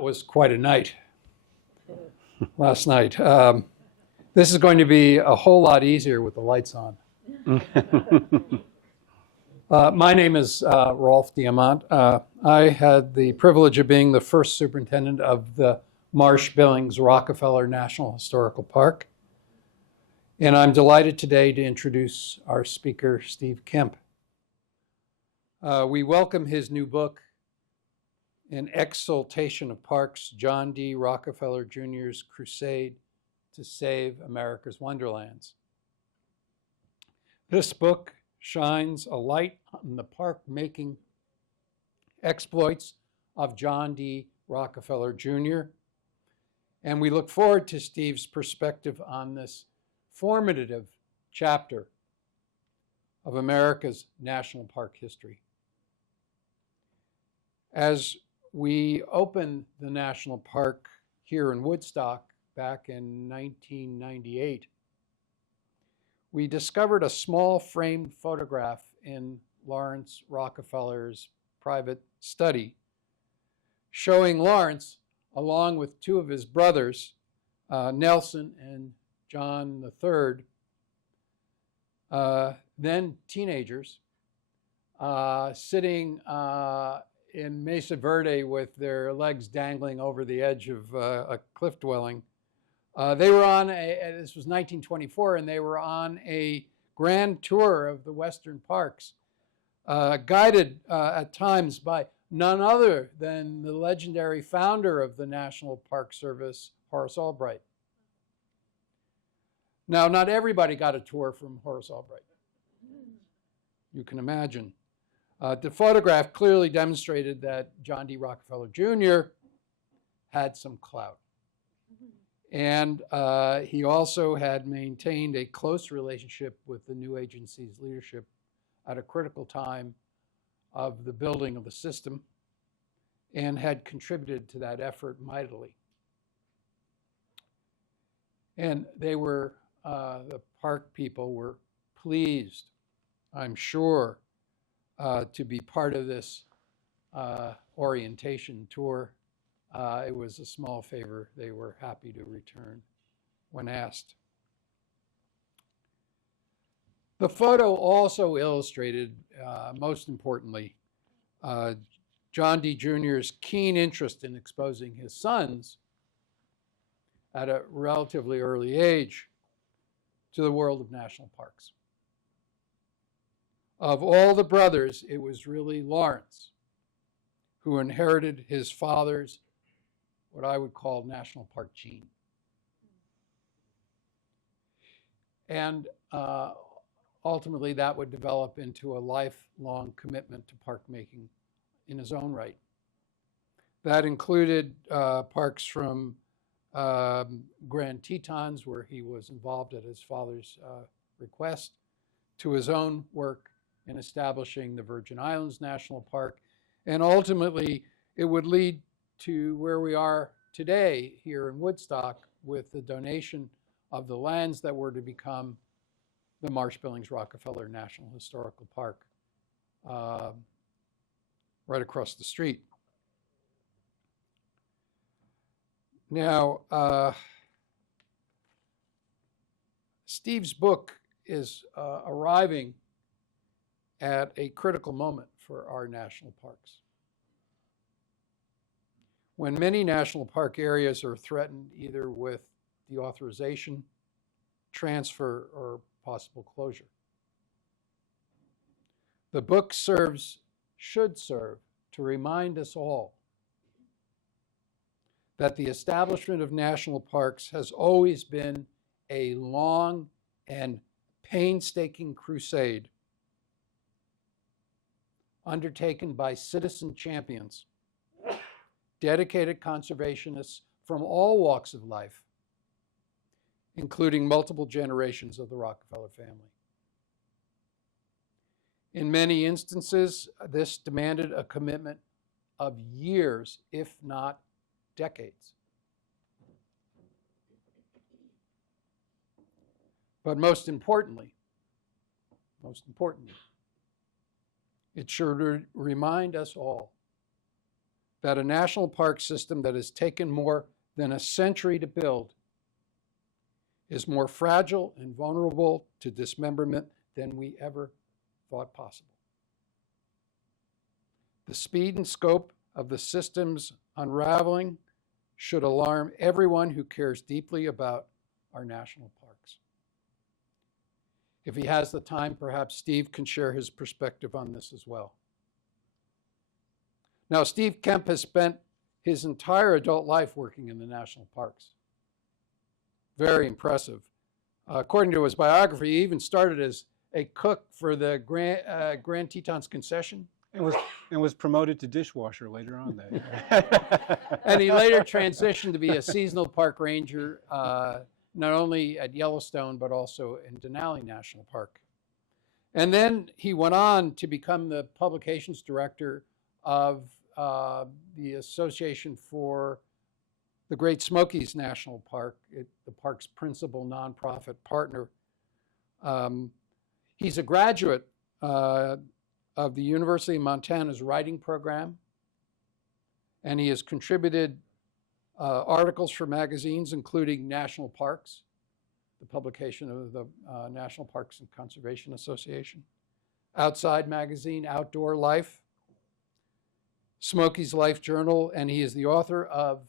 that was quite a night last night. This is going to be a whole lot easier with the lights on. My name is Rolf Diamant. I had the privilege of being the first superintendent of the Marsh-Billings Rockefeller National Historical Park. And I'm delighted today to introduce our speaker, Steve Kemp. We welcome his new book, An Exaltation of Parks, John D. Rockefeller Jr.'s Crusade to Save America's Wonderlands. This book shines a light on the park-making exploits of John D. Rockefeller Jr., and we look forward to Steve's perspective on this formative chapter of America's national park history. As we opened the national park here in Woodstock back in 1998, we discovered a small framed photograph in Lawrence Rockefeller's private study showing Lawrence, along with two of his brothers, Nelson and John III, then teenagers, sitting in Mesa Verde with their legs dangling over the edge of a cliff dwelling. They were on this was 1924, and they were on a grand tour of the Western parks, guided at times by none other than the legendary founder of the National Park Service, Horace Albright. Now, not everybody got a tour from Horace Albright. You can imagine. The photograph clearly demonstrated that John D. Rockefeller Jr. had some clout. And he also had maintained a close relationship with the new agency's leadership at a critical time of the building of the system, and had contributed to that effort mightily. And they were, the park people were pleased, I'm sure, to be part of this orientation tour. It was a small favor they were happy to return when asked. The photo also illustrated, most importantly, John D. Jr.'s keen interest in exposing his sons at a relatively early age to the world of national parks. Of all the brothers, it was really Lawrence who inherited his father's, what I would call, national park gene. And ultimately, that would develop into a lifelong commitment to park making in his own right. That included parks from Grand Tetons, where he was involved at his father's request, to his own work in establishing the Virgin Islands National Park. And ultimately, it would lead to where we are today here in Woodstock, with the donation of the lands that were to become the Marsh-Billings Rockefeller National Historical Park, right across the street. Now, Steve's book is arriving at a critical moment for our national parks. When many national park areas are threatened either with deauthorization, transfer, or possible closure. The book should serve to remind us all that the establishment of national parks has always been a long and painstaking crusade undertaken by citizen champions, dedicated conservationists from all walks of life, including multiple generations of the Rockefeller family. In many instances, this demanded a commitment of years, if not decades. But most importantly, it should remind us all that a national park system that has taken more than a century to build is more fragile and vulnerable to dismemberment than we ever thought possible. The speed and scope of the system's unraveling should alarm everyone who cares deeply about our national parks. If he has the time, perhaps Steve can share his perspective on this as well. Now, Steve Kemp has spent his entire adult life working in the national parks. Very impressive. According to his biography, he even started as a cook for the Grand Tetons concession. And was promoted to dishwasher later on that. And he later transitioned to be a seasonal park ranger, not only at Yellowstone, but also in Denali National Park. And then he went on to become the publications director of the Association for the Great Smokies National Park, the park's principal nonprofit partner. He's a graduate of the University of Montana's writing program, and he has contributed articles for magazines, including National Parks, the publication of the National Parks and Conservation Association, Outside Magazine, Outdoor Life, Smokies Life Journal, and he is the author of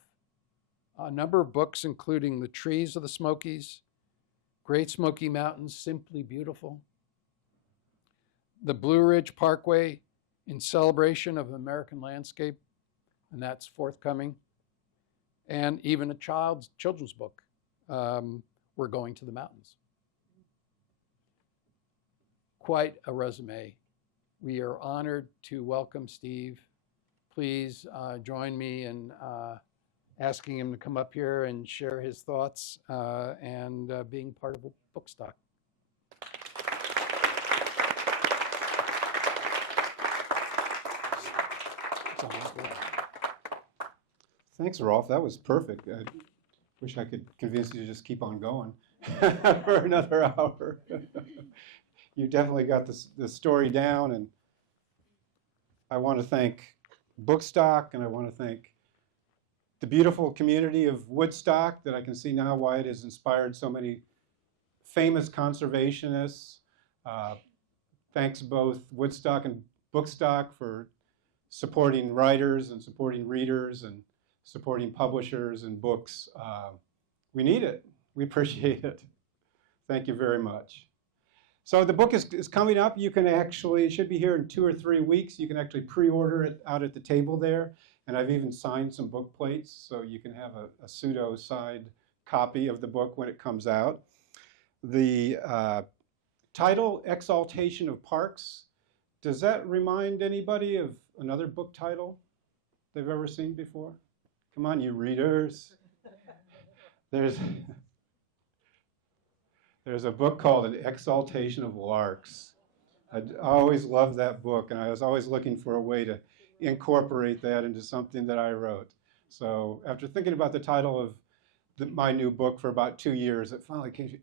a number of books, including The Trees of the Smokies, Great Smoky Mountains, Simply Beautiful, The Blue Ridge Parkway in Celebration of the American Landscape, and that's forthcoming, and even a children's book, We're Going to the Mountains. Quite a resume. We are honored to welcome Steve. Please join me in asking him to come up here and share his thoughts and being part of Bookstock. Thanks, Rolf. That was perfect. I wish I could convince you to just keep on going for another hour. You definitely got the story down, and I want to thank Bookstock, and I want to thank the beautiful community of Woodstock that I can see now why it has inspired so many famous conservationists. Thanks both Woodstock and Bookstock for supporting writers and supporting readers and supporting publishers and books. We need it. We appreciate it. Thank you very much. So the book is coming up. You can actually, it should be here in 2 or 3 weeks. You can actually pre-order it out at the table there. And I've even signed some book plates, so you can have a pseudo-signed copy of the book when it comes out. The title, Exaltation of Parks, does that remind anybody of another book title they've ever seen before? Come on, you readers. There's a book called An Exaltation of Larks. I always loved that book, and I was always looking for a way to incorporate that into something that I wrote. So after thinking about the title of my new book for about 2 years, it finally came to me.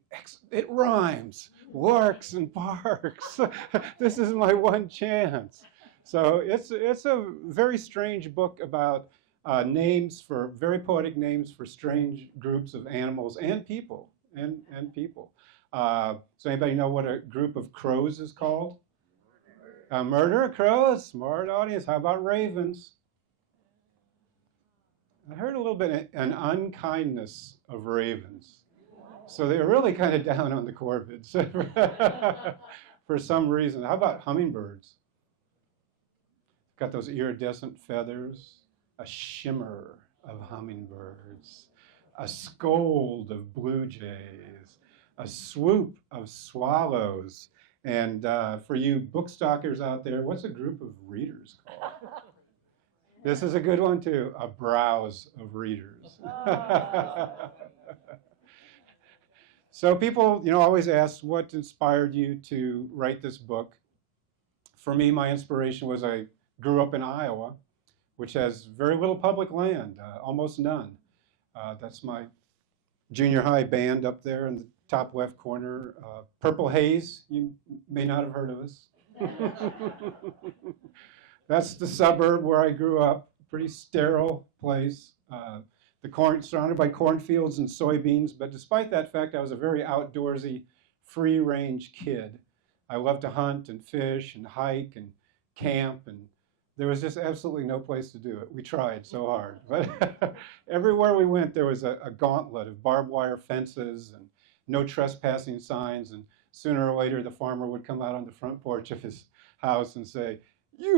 It rhymes, larks and parks. This is my one chance. So it's a very strange book about names for, very poetic names for strange groups of animals and people, and people. So anybody know what a group of crows is called? A murder of crows, smart audience. How about ravens? I heard a little bit an unkindness of ravens. So they're really kind of down on the corvids for some reason. How about hummingbirds? Got those iridescent feathers, a shimmer of hummingbirds, a scold of blue jays, a swoop of swallows. And for you bookstockers out there, what's a group of readers called? This is a good one too, a browse of readers. So people, always ask what inspired you to write this book. For me, my inspiration was I grew up in Iowa, which has very little public land, almost none. That's my junior high band up there in the top left corner. Purple Haze, you may not have heard of us. That's the suburb where I grew up. pretty sterile place. Surrounded by cornfields and soybeans, but despite that fact, I was a very outdoorsy, free-range kid. I loved to hunt and fish and hike and camp, and there was just absolutely no place to do it. We tried so hard, but everywhere we went, there was a gauntlet of barbed wire fences and no trespassing signs, and sooner or later, the farmer would come out on the front porch of his house and say, he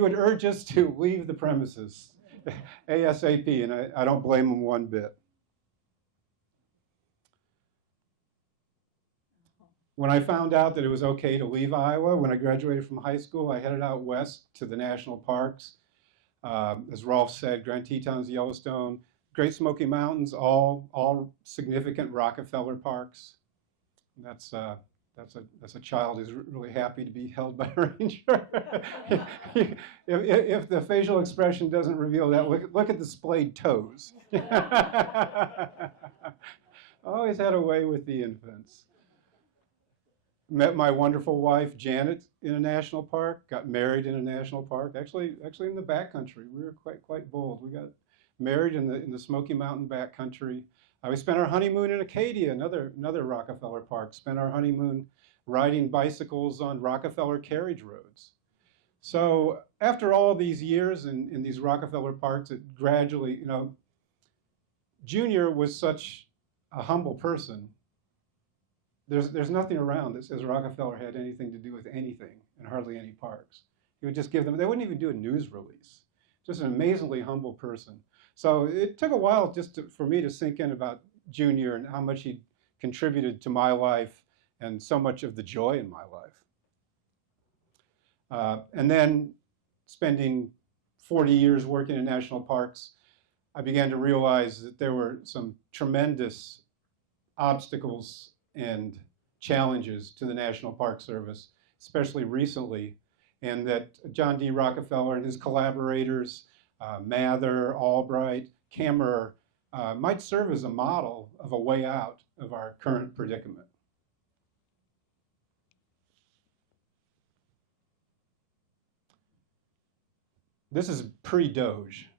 would urge us to leave the premises ASAP, and I don't blame him one bit. When I found out that it was okay to leave Iowa, when I graduated from high school, I headed out west to the national parks. As Rolf said, Grand Tetons, Yellowstone, Great Smoky Mountains, all significant Rockefeller parks. That's a child who's really happy to be held by a ranger. if the facial expression doesn't reveal that, look at the splayed toes. Always had a way with the infants. Met my wonderful wife Janet in a national park. Got married in a national park. Actually in the backcountry. We were quite bold. We got married in the Smoky Mountain backcountry. We spent our honeymoon in Acadia, another Rockefeller park. Spent our honeymoon riding bicycles on Rockefeller carriage roads. So after all these years in these Rockefeller parks, it gradually, Junior was such a humble person. There's nothing around that says Rockefeller had anything to do with anything, and hardly any parks. He would just give them, they wouldn't even do a news release. Just an amazingly humble person. So it took a while for me to sink in about Junior and how much he contributed to my life and so much of the joy in my life. And then spending 40 years working in national parks, I began to realize that there were some tremendous obstacles and challenges to the National Park Service, especially recently, and that John D. Rockefeller and his collaborators, Mather, Albright, Kemp, might serve as a model of a way out of our current predicament. This is pre-Doge.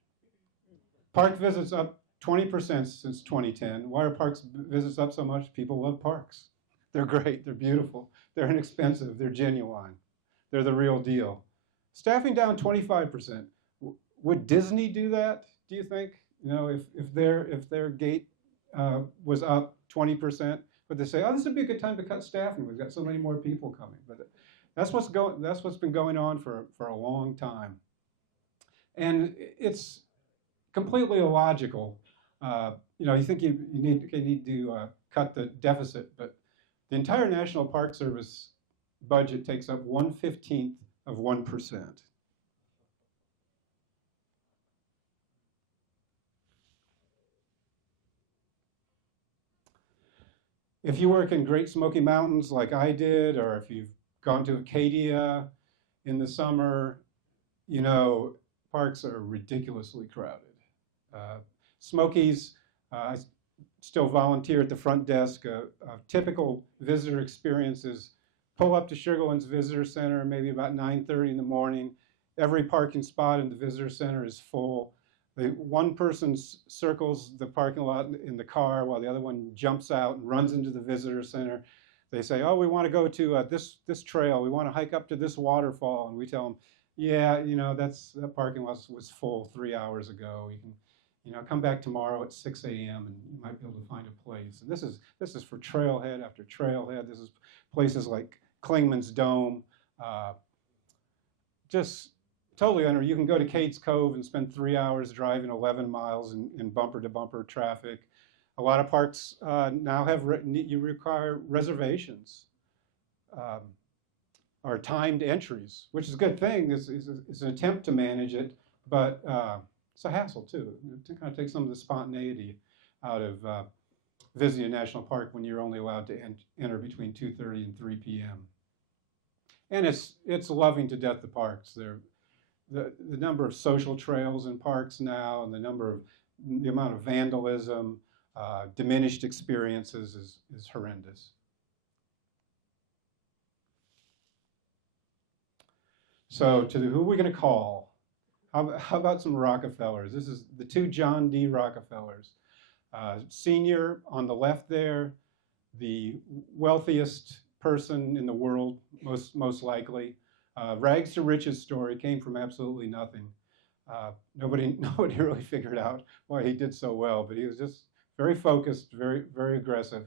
Park visits up 20% since 2010. Why are parks visits up so much? People love parks. They're great, they're beautiful, they're inexpensive, they're genuine, they're the real deal. Staffing down 25%. Would Disney do that, do you think? If their gate was up 20%, would they say, oh, this would be a good time to cut staffing, we've got so many more people coming. But that's what's been going on for a long time. And it's completely illogical. You think you need to cut the deficit, but the entire National Park Service budget takes up 1/15 of 1%. If you work in Great Smoky Mountains like I did, or if you've gone to Acadia in the summer, parks are ridiculously crowded. Smokies, I still volunteer at the front desk. A typical visitor experience is pull up to Sugarland's Visitor Center maybe about 9:30 in the morning. Every parking spot in the Visitor Center is full. One person circles the parking lot in the car while the other one jumps out and runs into the Visitor Center. They say, oh, we want to go to this trail. We want to hike up to this waterfall. And we tell them, yeah, that parking lot was full 3 hours ago. You can, come back tomorrow at 6 a.m. and you might be able to find a place. And this is for trailhead after trailhead. This is places like Klingman's Dome. Just totally unreal. You can go to Cades Cove and spend 3 hours driving 11 miles in bumper-to-bumper traffic. A lot of parks now you require reservations. Or timed entries, which is a good thing. It's an attempt to manage it, but it's a hassle too. To kind of take some of the spontaneity out of visiting a national park when you're only allowed to enter between 2:30 and 3 p.m. And it's loving to death the parks. The number of social trails in parks now, and the amount of vandalism, diminished experiences is horrendous. So who are we going to call? How about some Rockefellers? This is the two John D. Rockefellers. Senior on the left there, the wealthiest person in the world, most likely. Rags to riches story, came from absolutely nothing. Nobody really figured out why he did so well, but he was just very focused, very aggressive.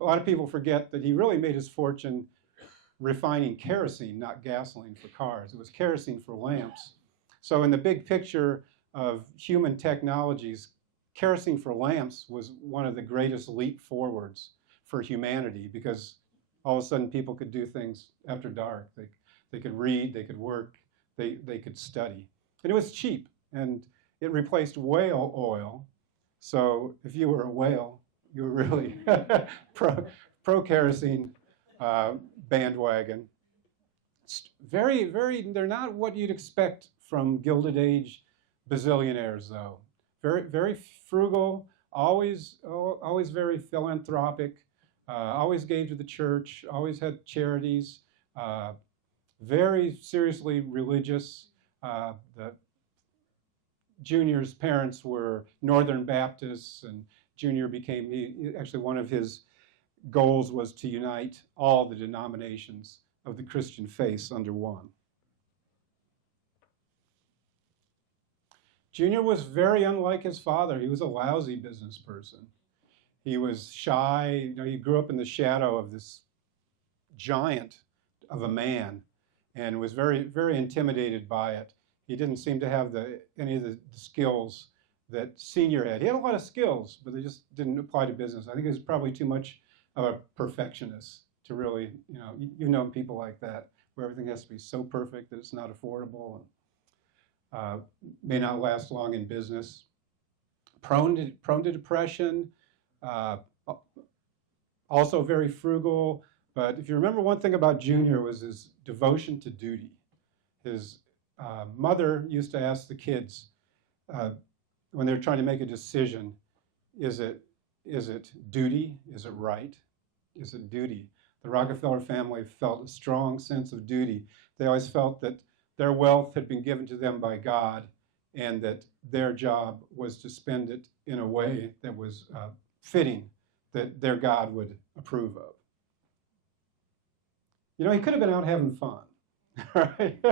A lot of people forget that he really made his fortune refining kerosene, not gasoline for cars. It was kerosene for lamps. So in the big picture of human technologies, kerosene for lamps was one of the greatest leap forwards for humanity, because all of a sudden people could do things after dark. They could read, they could work, they could study. And it was cheap, and it replaced whale oil. So if you were a whale, you were really pro-kerosene bandwagon. They're not what you'd expect from Gilded Age bazillionaires, though. Very frugal, always very philanthropic, always gave to the church, always had charities, very seriously religious. The Junior's parents were Northern Baptists, and Junior actually one of his goals was to unite all the denominations of the Christian faith under one. Junior was very unlike his father. He was a lousy business person. He was shy. He grew up in the shadow of this giant of a man and was very intimidated by it. He didn't seem to have any of the skills that Senior had. He had a lot of skills, but they just didn't apply to business. I think he was probably too much of a perfectionist to really, you know people like that, where everything has to be so perfect that it's not affordable and may not last long in business. Prone to depression, also very frugal. But if you remember, one thing about Junior was his devotion to duty. His mother used to ask the kids when they were trying to make a decision, is it duty? Is it right? Is it duty? The Rockefeller family felt a strong sense of duty. They always felt that their wealth had been given to them by God, and that their job was to spend it in a way that was fitting, that their God would approve of. He could have been out having fun. Right?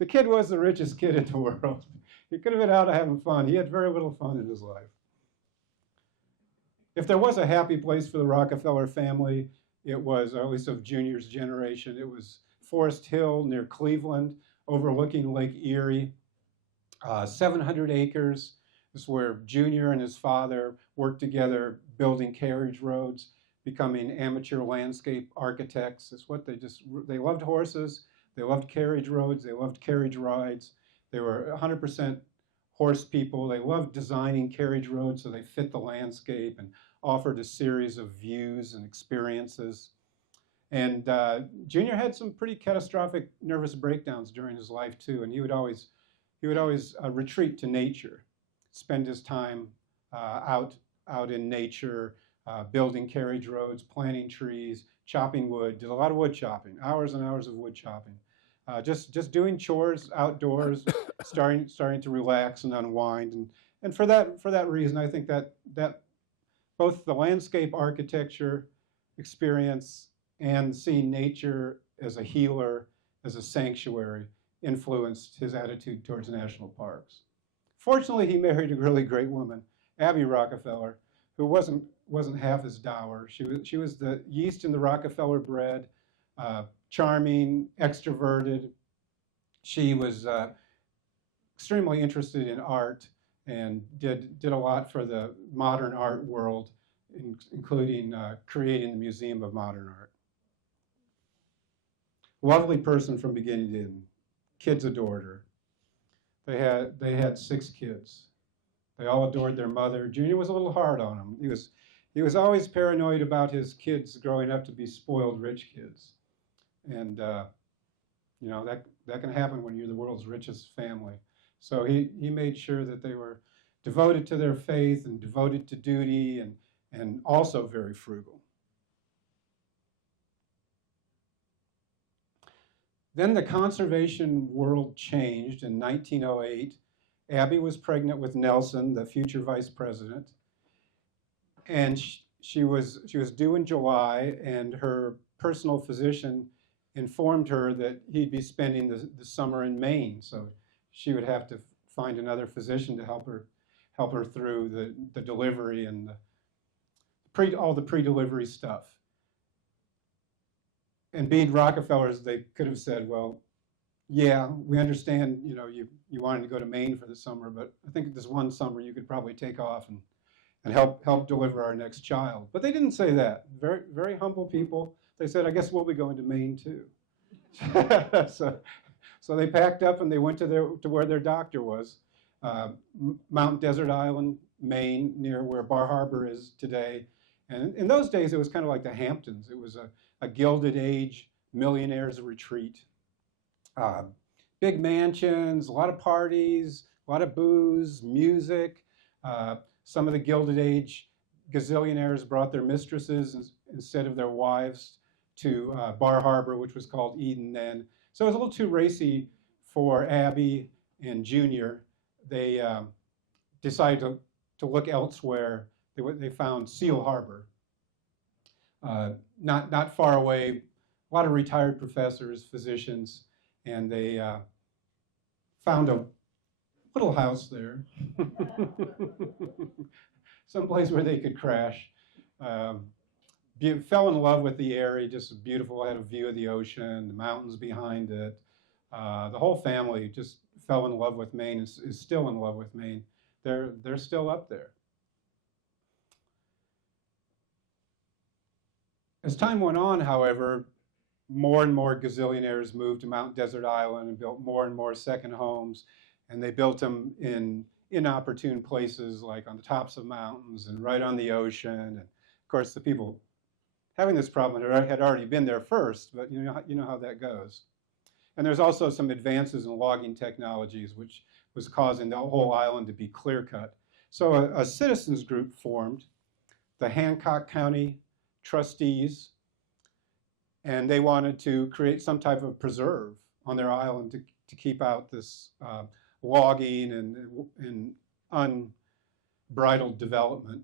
The kid was the richest kid in the world. He could have been out having fun. He had very little fun in his life. If there was a happy place for the Rockefeller family, it was, or at least of Junior's generation, it was Forest Hill near Cleveland, overlooking Lake Erie. 700 acres. This is where Junior and his father worked together building carriage roads, becoming amateur landscape architects. It's what they loved horses, they loved carriage roads, they loved carriage rides. They were 100% horse people. They loved designing carriage roads so they fit the landscape and offered a series of views and experiences. And Junior had some pretty catastrophic nervous breakdowns during his life too, and he would always retreat to nature, spend his time out in nature, building carriage roads, planting trees, chopping wood. Did a lot of wood chopping, hours and hours of wood chopping. Just doing chores outdoors, starting to relax and unwind. And for that reason, I think that both the landscape architecture experience and seeing nature as a healer, as a sanctuary, influenced his attitude towards national parks. Fortunately, he married a really great woman, Abby Rockefeller, who wasn't half his dower. She was the yeast in the Rockefeller bread, charming, extroverted. She was extremely interested in art and did a lot for the modern art world, including creating the Museum of Modern Art. Lovely person from beginning to end. Kids adored her. They had 6 kids. They all adored their mother. Junior was a little hard on him. He was always paranoid about his kids growing up to be spoiled rich kids. And that can happen when you're the world's richest family. So he made sure that they were devoted to their faith and devoted to duty and also very frugal. Then the conservation world changed in 1908. Abby was pregnant with Nelson, the future vice president, and she was due in July, and her personal physician informed her that he'd be spending the summer in Maine, so she would have to find another physician to help her through the delivery and all the pre-delivery stuff. And being Rockefellers, they could have said, well, yeah, we understand, you wanted to go to Maine for the summer, but I think this one summer you could probably take off and help deliver our next child. But they didn't say that. Very, very humble people. They said, I guess we'll be going to Maine too. So they packed up and they went to where their doctor was, Mount Desert Island, Maine, near where Bar Harbor is today. And in those days, it was kind of like the Hamptons. It was a Gilded Age millionaire's retreat. Big mansions, a lot of parties, a lot of booze, music. Some of the Gilded Age gazillionaires brought their mistresses instead of their wives to Bar Harbor, which was called Eden then. So it was a little too racy for Abby and Junior. They decided to look elsewhere. They found Seal Harbor, not far away. A lot of retired professors, physicians, and they found a little house there, someplace where they could crash. Fell in love with the area, just beautiful, had a view of the ocean, the mountains behind it. The whole family just fell in love with Maine, is still in love with Maine. They're still up there. As time went on, however, more and more gazillionaires moved to Mount Desert Island and built more and more second homes, and they built them in inopportune places like on the tops of mountains and right on the ocean. And of course, the people having this problem had already been there first, but you know how that goes. And there's also some advances in logging technologies, which was causing the whole island to be clear-cut. So a citizens group formed, the Hancock County Trustees, and they wanted to create some type of preserve on their island to keep out this logging and unbridled development.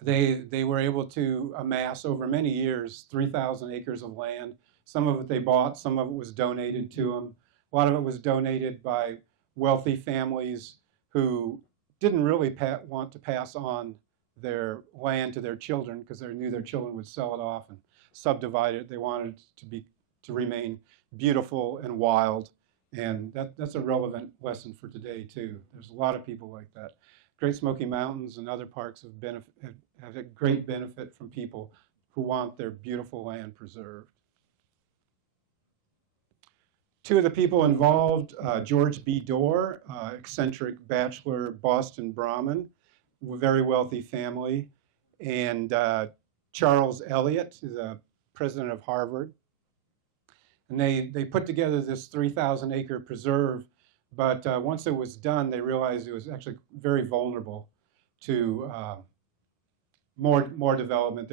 They were able to amass over many years 3,000 acres of land. Some of it they bought, some of it was donated to them. A lot of it was donated by wealthy families who didn't really want to pass on their land to their children because they knew their children would sell it off and subdivide it. They wanted it to remain beautiful and wild, and that's a relevant lesson for today too. There's a lot of people like that. Great Smoky Mountains and other parks have a great benefit from people who want their beautiful land preserved. Two of the people involved, George B. Dorr, eccentric bachelor Boston Brahmin, a very wealthy family, and Charles Eliot, the president of Harvard. And they put together this 3,000 acre preserve, but once it was done, they realized it was actually very vulnerable to more development.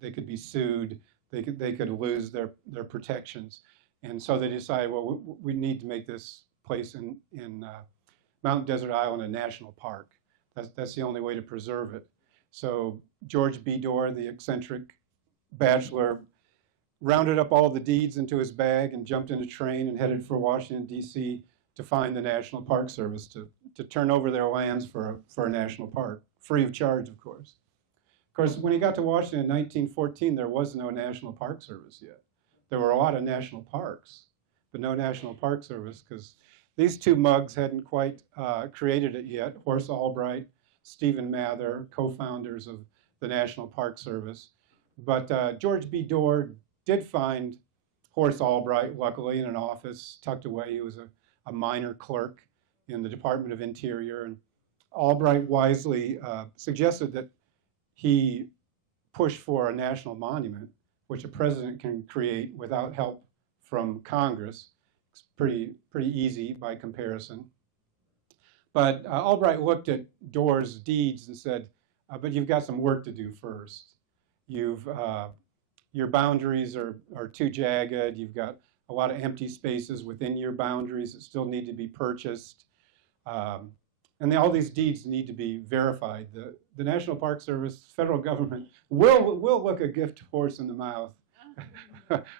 They could be sued. They could lose their protections. And so they decided, well, we need to make this place in Mount Desert Island a national park. That's the only way to preserve it. So George B. Dorr, the eccentric bachelor, rounded up all the deeds into his bag and jumped in a train and headed for Washington, D.C. to find the National Park Service to turn over their lands for a national park, free of charge, of course. Of course, when he got to Washington in 1914, there was no National Park Service yet. There were a lot of national parks, but no National Park Service because these two mugs hadn't quite created it yet. Horace Albright, Stephen Mather, co-founders of the National Park Service. But George B. Dorr did find Horace Albright, luckily, in an office tucked away. He was a minor clerk in the Department of Interior. And Albright wisely suggested that he push for a national monument, which a president can create without help from Congress. It's pretty easy by comparison. But Albright looked at Dorr's deeds and said, but you've got some work to do first. You've your boundaries are too jagged. You've got a lot of empty spaces within your boundaries that still need to be purchased. And all these deeds need to be verified. The National Park Service, federal government, will look a gift horse in the mouth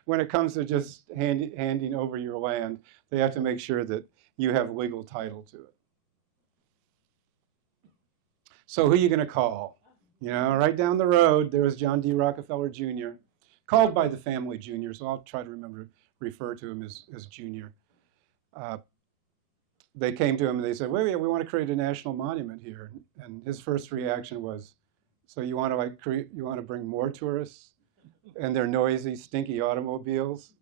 when it comes to just handing over your land. They have to make sure that you have legal title to it. So who are you going to call? You know, right down the road, there was John D. Rockefeller Jr., called by the family Jr., so I'll try to refer to him as Jr. They came to him and they said, wait, we want to create a national monument here. And his first reaction was, so you want to bring more tourists and their noisy, stinky automobiles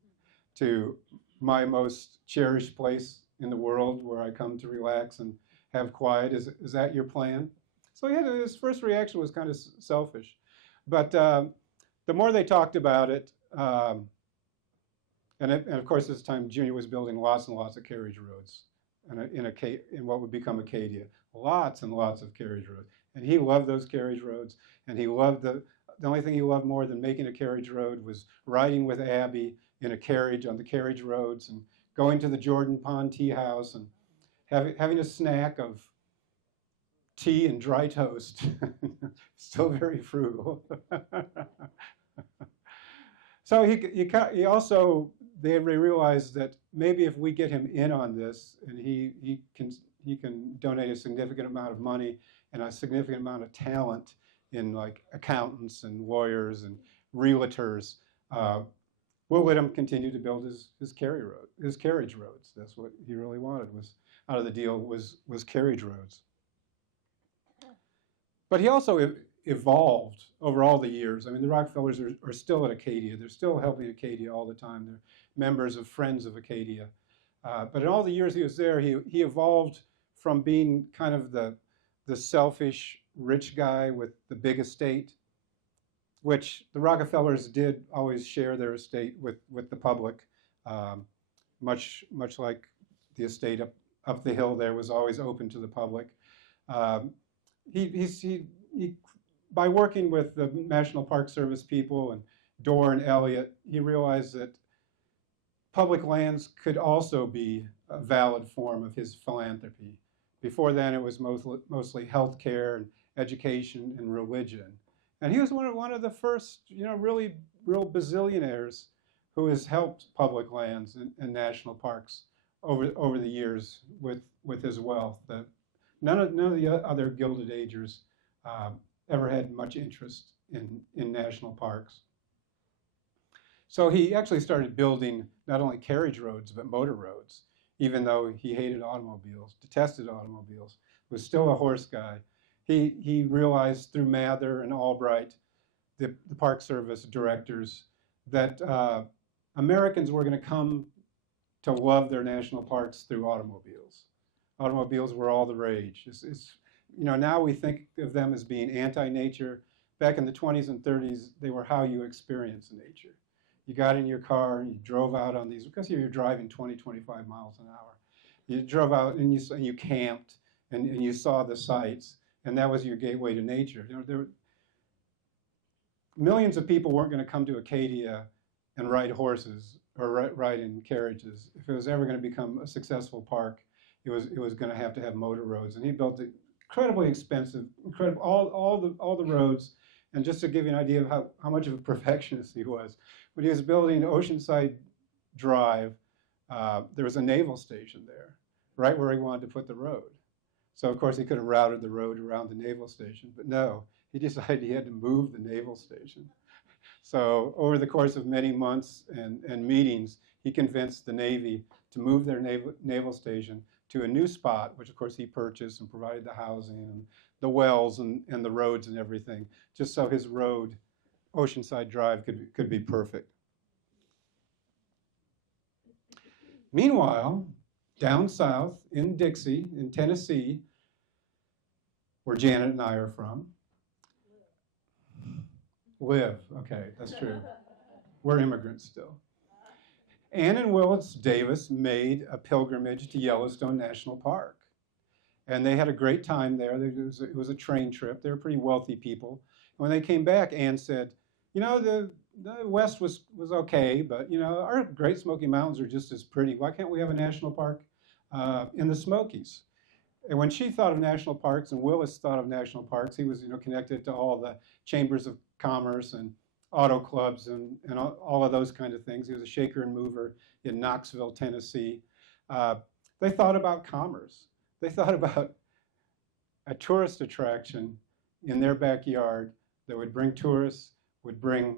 to my most cherished place in the world where I come to relax and have quiet? Is that your plan? So his first reaction was kind of selfish. But the more they talked about it, and of course this time Junior was building lots and lots of carriage roads in what would become Acadia. Lots and lots of carriage roads. And he loved those carriage roads. And he loved the only thing he loved more than making a carriage road was riding with Abby in a carriage on the carriage roads and going to the Jordan Pond Tea House and having a snack of tea and dry toast. Still very frugal. So he also, they realized that maybe if we get him in on this and he can donate a significant amount of money and a significant amount of talent in like accountants and lawyers and realtors, we'll let him continue to build his carriage roads. That's what he really wanted, was out of the deal was carriage roads. But he also evolved over all the years. I mean, the Rockefellers are still at Acadia. They're still helping Acadia all the time. They're members of Friends of Acadia. But in all the years he was there, he evolved from being kind of the selfish rich guy with the big estate, which the Rockefellers did always share their estate with the public, much like the estate up the hill there was always open to the public. He by working with the National Park Service people and Dorr and Elliott, he realized that public lands could also be a valid form of his philanthropy. Before then, it was mostly healthcare and education and religion. And he was one of the first, really real bazillionaires who has helped public lands and national parks over the years with his wealth. None of the other Gilded Agers ever had much interest in national parks. So he actually started building not only carriage roads, but motor roads, even though he hated automobiles, detested automobiles, was still a horse guy. He realized through Mather and Albright, the Park Service directors, that Americans were going to come to love their national parks through automobiles. Automobiles were all the rage. Now we think of them as being anti-nature. Back in the 20s and 30s, they were how you experience nature. You got in your car and you drove out on these, because you're driving 20, 25 miles an hour. You drove out and you camped and you saw the sights, and that was your gateway to nature. Millions of people weren't going to come to Acadia and ride horses or ride in carriages. If it was ever going to become a successful park, it was going to have motor roads. And he built it incredibly expensive, all the roads. And just to give you an idea of how much of a perfectionist he was, when he was building Oceanside Drive, there was a naval station there, right where he wanted to put the road. So of course he could have routed the road around the naval station, but no, he decided he had to move the naval station. So over the course of many months and meetings, he convinced the Navy to move their naval station to a new spot, which of course he purchased and provided the housing and the wells and the roads and everything, just so his road, Oceanside Drive, could be perfect. Meanwhile, down south in Dixie, in Tennessee, where Janet and I are from, live, okay, that's true. We're immigrants still. Ann and Willis Davis made a pilgrimage to Yellowstone National Park. And they had a great time there. It was a train trip. They were pretty wealthy people. When they came back, Ann said, the the West was okay, but you know, our Great Smoky Mountains are just as pretty. Why can't we have a national park in the Smokies? And when she thought of national parks and Willis thought of national parks, he was, you know, connected to all the chambers of commerce and auto clubs and all of those kind of things. He was a shaker and mover in Knoxville, Tennessee. They thought about commerce. They thought about a tourist attraction in their backyard that would bring tourists, would bring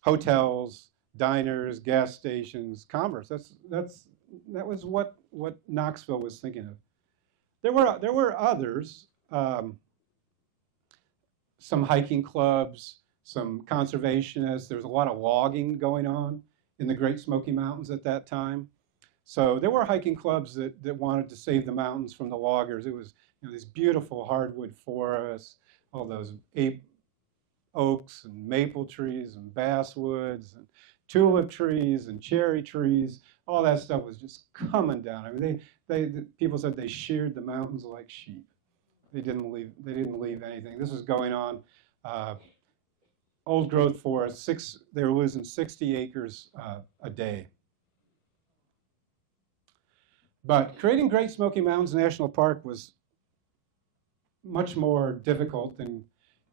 hotels, diners, gas stations, commerce. That was what Knoxville was thinking of. There were others, some hiking clubs, some conservationists. There was a lot of logging going on in the Great Smoky Mountains at that time. So there were hiking clubs that wanted to save the mountains from the loggers. It was, you know, these beautiful hardwood forests, all those oaks and maple trees and basswoods and tulip trees and cherry trees. All that stuff was just coming down. I mean, people said they sheared the mountains like sheep. They didn't leave anything. This was going on. Old growth forests, they were losing 60 acres a day. But creating Great Smoky Mountains National Park was much more difficult than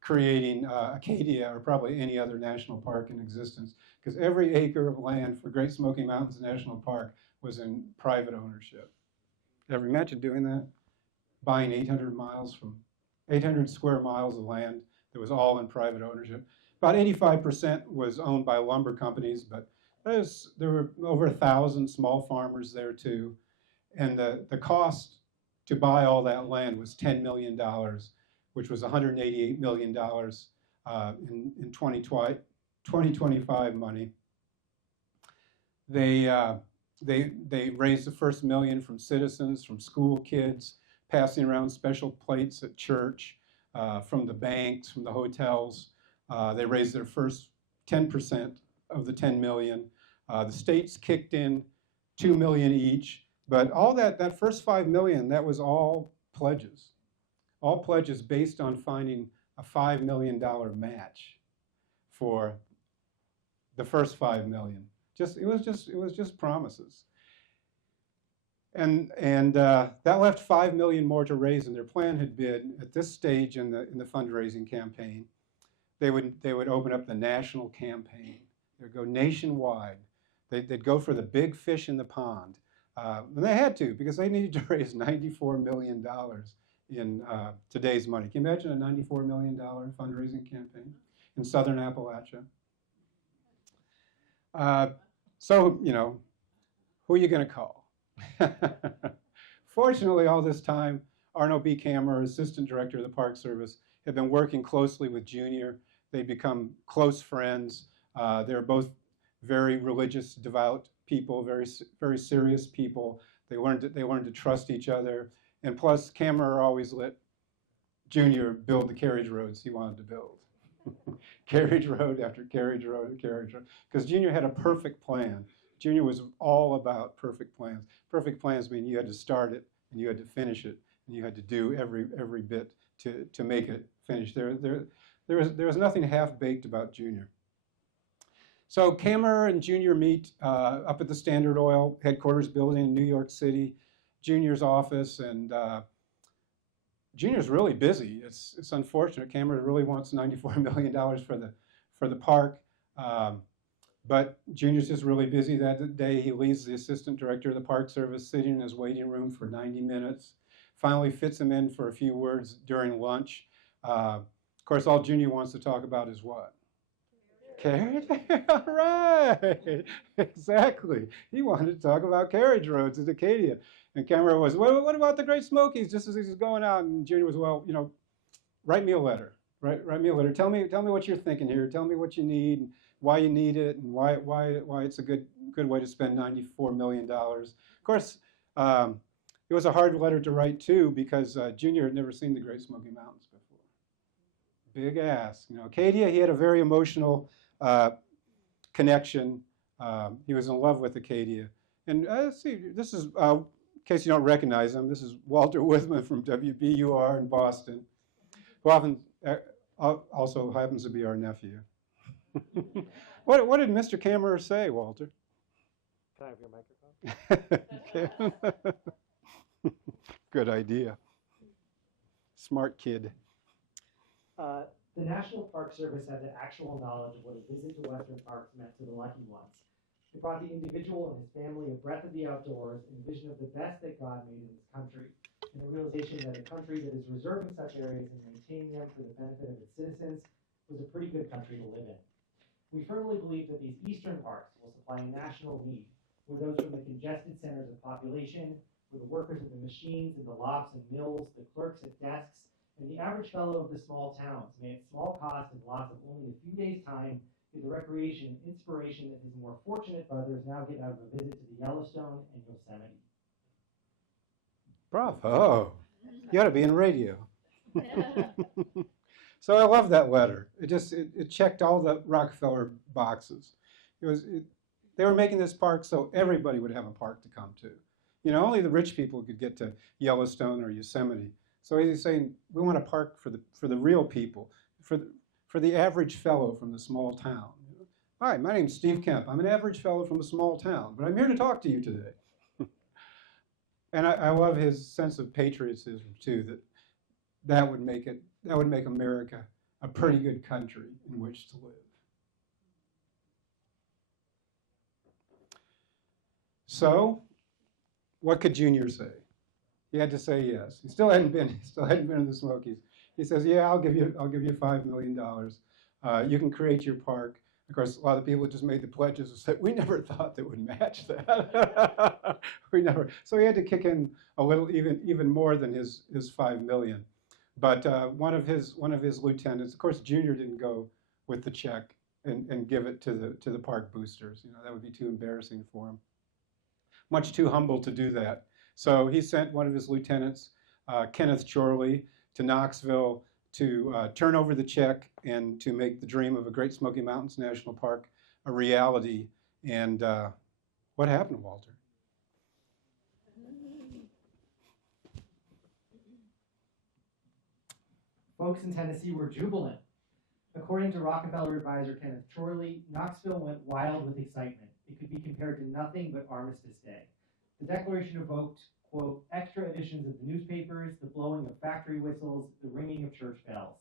creating Acadia or probably any other national park in existence, because every acre of land for Great Smoky Mountains National Park was in private ownership. Ever imagine doing that? Buying 800 square miles of land that was all in private ownership. About 85% was owned by lumber companies, but there were over 1,000 small farmers there too. And the cost to buy all that land was $10 million, which was $188 million in 2025 money. They raised the first million from citizens, from school kids, passing around special plates at church, from the banks, from the hotels. They raised their first 10% of the 10 million. The states kicked in 2 million each, but all that first 5 million, that was all pledges. All pledges based on finding a $5 million match for the first 5 million. It was just promises. And that left 5 million more to raise, and their plan had been at this stage in the fundraising campaign, they would open up the national campaign. They'd go nationwide. They'd go for the big fish in the pond, and they had to, because they needed to raise $94 million in today's money. Can you imagine a $94 million fundraising campaign in southern Appalachia? So, you know, who are you going to call? Fortunately, all this time, Arnold B. Kammer, assistant director of the Park Service, had been working closely with Junior. They'd become close friends. They're both very religious, devout people, very serious people. They learned to trust each other. And plus, Kammer always let Junior build the carriage roads he wanted to build. Carriage road after carriage road after carriage road. Because Junior had a perfect plan. Junior was all about perfect plans. Perfect plans mean you had to start it, and you had to finish it, and you had to do every bit to make it finish. There was nothing half-baked about Junior. So Kammer and Junior meet up at the Standard Oil headquarters building in New York City. Junior's office, and Junior's really busy. It's unfortunate. Kammer really wants $94 million for the park, but Junior's just really busy that day. He leaves the assistant director of the Park Service sitting in his waiting room for 90 minutes. Finally fits him in for a few words during lunch. Of course, all Junior wants to talk about is what? Carriage? All right, exactly. He wanted to talk about carriage roads in Acadia. And Kammer was, well, what about the Great Smokies? Just as he's going out, and Junior was, well, you know, write me a letter. Write me a letter. Tell me what you're thinking here. Tell me what you need, and why you need it, and why it's a good way to spend $94 million. Of course, it was a hard letter to write too, because Junior had never seen the Great Smoky Mountains before. Big ask, you know. Acadia, he had a very emotional connection. He was in love with Acadia. And let's see, this is, in case you don't recognize him, this is Walter Withman from WBUR in Boston, who often also happens to be our nephew. What did Mr. Kammerer say, Walter? Can I have your microphone? Okay. Good idea. Smart kid. The National Park Service had the actual knowledge of what a visit to Western parks meant to the lucky ones. It brought the individual and his family a breath of the outdoors and a vision of the best that God made in this country, and the realization that a country that is reserving such areas and maintaining them for the benefit of its citizens was a pretty good country to live in. We firmly believe that these eastern parks will supply a national need, where those from the congested centers of population, where the workers of the machines and the lofts and mills, the clerks at desks, and the average fellow of the small towns may at small cost and loss of only a few days' time get the recreation and inspiration that his more fortunate brothers now get out of a visit to the Yellowstone and Yosemite. Bravo. You ought to be in radio. So I love that letter. It checked all the Rockefeller boxes. They were making this park so everybody would have a park to come to. You know, only the rich people could get to Yellowstone or Yosemite. So he's saying, we want a park for the real people, for the average fellow from the small town. Hi, my name's Steve Kemp. I'm an average fellow from a small town, but I'm here to talk to you today. And I love his sense of patriotism too. That would make America a pretty good country in which to live. So, what could Junior say? He had to say yes. He still hadn't been in the Smokies. He says, "Yeah, I'll give you $5 million. You can create your park." Of course, a lot of people just made the pledges and said, "We never thought that would match that." We never. So he had to kick in a little, even more than his $5 million. But one of his lieutenants, of course, Junior didn't go with the check and give it to the park boosters. You know, that would be too embarrassing for him. Much too humble to do that. So he sent one of his lieutenants, Kenneth Chorley, to Knoxville to turn over the check and to make the dream of a Great Smoky Mountains National Park a reality. And what happened, Walter? Folks in Tennessee were jubilant. According to Rockefeller advisor Kenneth Chorley, Knoxville went wild with excitement. It could be compared to nothing but Armistice Day. The declaration evoked, quote, extra editions of the newspapers, the blowing of factory whistles, the ringing of church bells.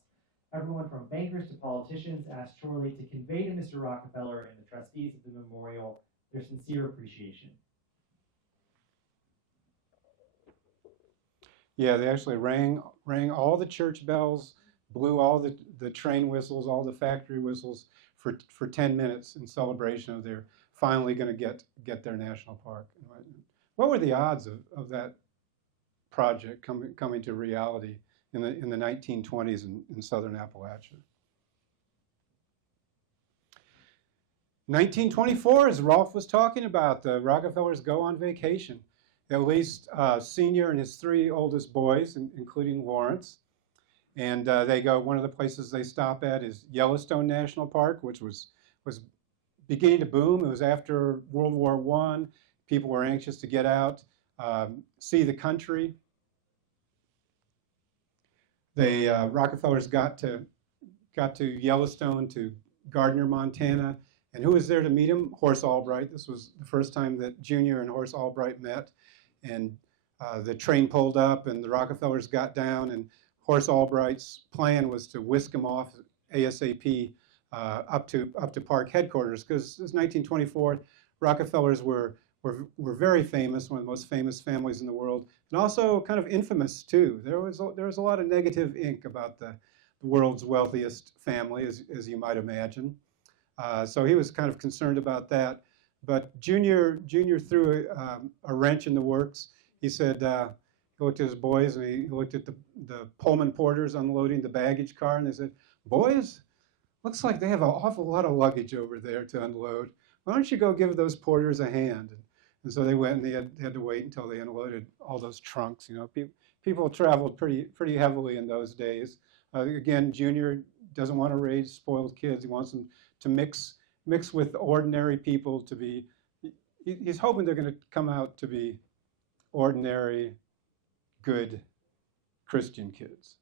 Everyone from bankers to politicians asked Chorley to convey to Mr. Rockefeller and the trustees of the memorial their sincere appreciation. Yeah, they actually rang all the church bells, blew all the train whistles, all the factory whistles for 10 minutes in celebration of their finally going to get their national park. What were the odds of that project coming to reality in the 1920s in southern Appalachia? 1924, as Rolf was talking about, the Rockefellers go on vacation. At least Senior and his three oldest boys, including Lawrence. And they go, one of the places they stop at is Yellowstone National Park, which was beginning to boom. It was after World War I. People were anxious to get out, see the country. They Rockefellers got to Yellowstone, to Gardner, Montana. And who was there to meet him? Horace Albright. This was the first time that Junior and Horace Albright met. And the train pulled up and the Rockefellers got down, and Horace Albright's plan was to whisk him off ASAP up to park headquarters, because it was 1924. Rockefellers were very famous, one of the most famous families in the world, and also kind of infamous too. There was a lot of negative ink about the world's wealthiest family, as you might imagine. So he was kind of concerned about that. But Junior threw a wrench in the works. He said, he looked at his boys and he looked at the Pullman porters unloading the baggage car, and they said, "Boys, looks like they have an awful lot of luggage over there to unload. Why don't you go give those porters a hand?" And so they went, and they had to wait until they unloaded all those trunks. You know, people traveled pretty heavily in those days. Again, Junior doesn't want to raise spoiled kids. He wants them to mix with ordinary people, to be, he's hoping they're going to come out to be ordinary, good Christian kids.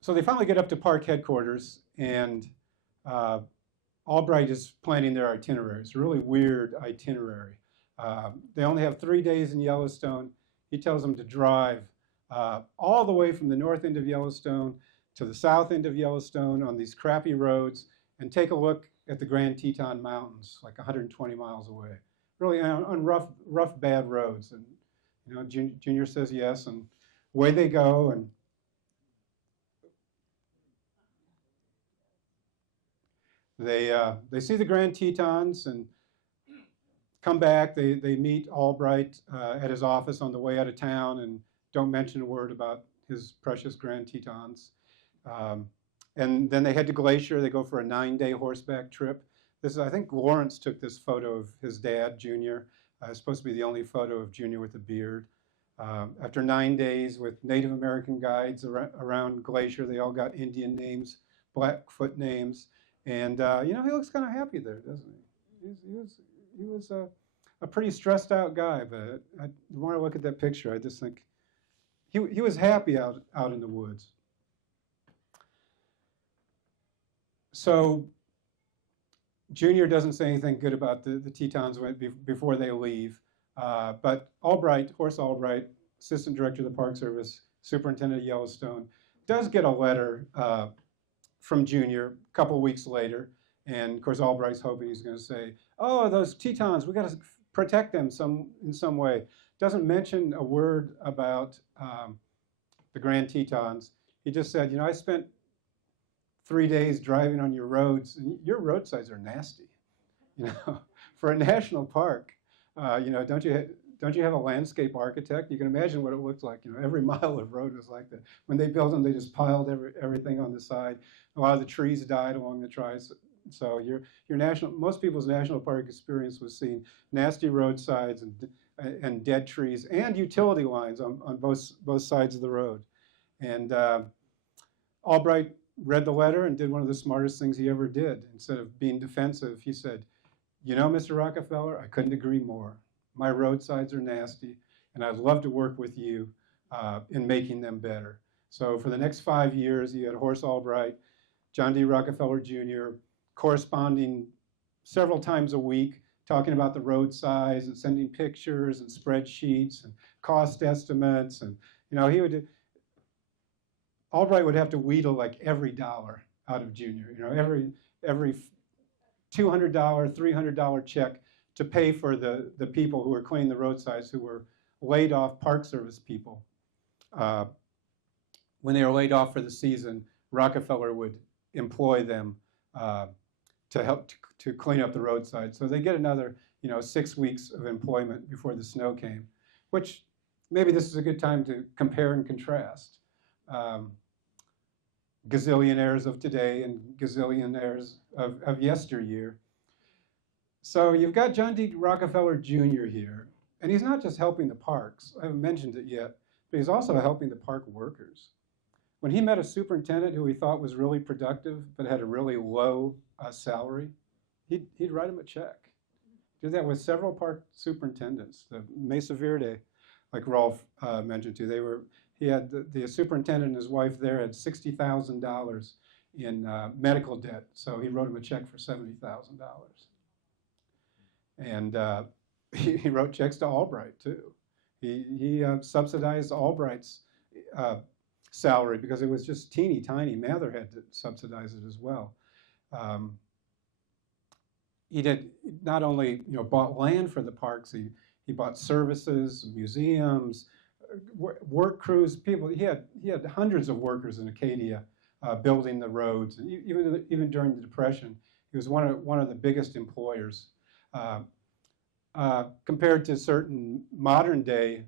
So they finally get up to park headquarters, and Albright is planning their itinerary. It's a really weird itinerary. They only have 3 days in Yellowstone. He tells them to drive all the way from the north end of Yellowstone to the south end of Yellowstone on these crappy roads and take a look at the Grand Teton Mountains, like 120 miles away. Really on rough, bad roads. And you know, Junior says yes, and away they go. And they see the Grand Tetons and come back. They meet Albright at his office on the way out of town and don't mention a word about his precious Grand Tetons. And then they head to Glacier. They go for a 9-day horseback trip. This is, I think Lawrence took this photo of his dad, Junior. It's supposed to be the only photo of Junior with a beard. After 9 days with Native American guides around Glacier, they all got Indian names, Blackfoot names. And, you know, he looks kind of happy there, doesn't he? He was a pretty stressed out guy, but the more I look at that picture, I just think he was happy out in the woods. So Junior doesn't say anything good about the Tetons before they leave, but Horace Albright, Assistant Director of the Park Service, Superintendent of Yellowstone, does get a letter from Junior a couple of weeks later, and of course Albright's hoping he's going to say, "Oh, those Tetons, we got to protect them in some way." Doesn't mention a word about the Grand Tetons. He just said, "You know, I spent 3 days driving on your roads, and your roadsides are nasty. You know, for a national park, you know, don't you have a landscape architect? You can imagine what it looked like. You know, every mile of road was like that. When they built them, they just piled everything on the side. A lot of the trees died along the tries. So most people's national park experience was seeing nasty roadsides and dead trees and utility lines on both sides of the road." And Albright read the letter and did one of the smartest things he ever did. Instead of being defensive, he said, "You know, Mr. Rockefeller, I couldn't agree more. My roadsides are nasty, and I'd love to work with you in making them better." So for the next 5 years, he had Horace Albright, John D. Rockefeller Jr., corresponding several times a week, talking about the road size and sending pictures and spreadsheets and cost estimates. And, you know, Albright would have to wheedle like every dollar out of Junior, you know, every $200, $300 check to pay for the people who were cleaning the roadsides, who were laid off Park Service people. When they were laid off for the season, Rockefeller would employ them to help to clean up the roadside. So they get another, you know, 6 weeks of employment before the snow came, which maybe this is a good time to compare and contrast. Gazillionaires of today and gazillionaires of yesteryear. So you've got John D. Rockefeller Jr. here, and he's not just helping the parks. I haven't mentioned it yet, but he's also helping the park workers. When he met a superintendent who he thought was really productive but had a really low salary, he'd write him a check. Did that with several park superintendents. The Mesa Verde, like Rolf mentioned too, he had the superintendent and his wife there had $60,000 in medical debt, so he wrote him a check for $70,000. And he wrote checks to Albright too. He subsidized Albright's salary because it was just teeny tiny. Mather had to subsidize it as well. He did not only, you know, bought land for the parks. He bought services, museums, work crews, people. He had hundreds of workers in Acadia building the roads. And even during the Depression, he was one of the biggest employers. Compared to certain modern day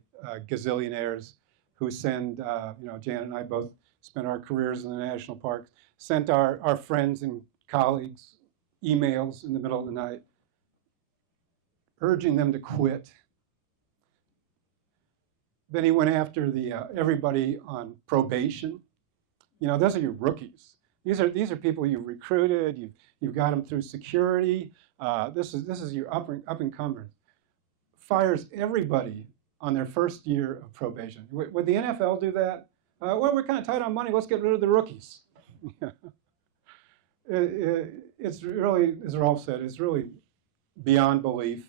gazillionaires who send, you know, Jan and I both spent our careers in the national parks, sent our friends and colleagues emails in the middle of the night urging them to quit. Then he went after everybody on probation. You know, those are your rookies. These are people you've recruited. You've got them through security. This is your up and comers. Fires everybody on their first year of probation. Would the NFL do that? Well, we're kind of tight on money. Let's get rid of the rookies. It's really, as Rolf said, it's really beyond belief.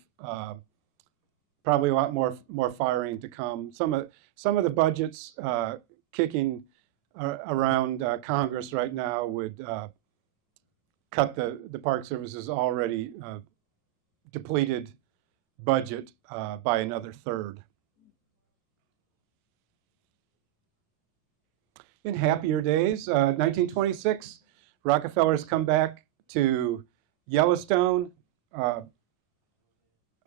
Probably a lot more firing to come. Some of the budgets kicking around Congress right now would cut the Park Service's already depleted budget by another third. In happier days, 1926, Rockefeller's come back to Yellowstone.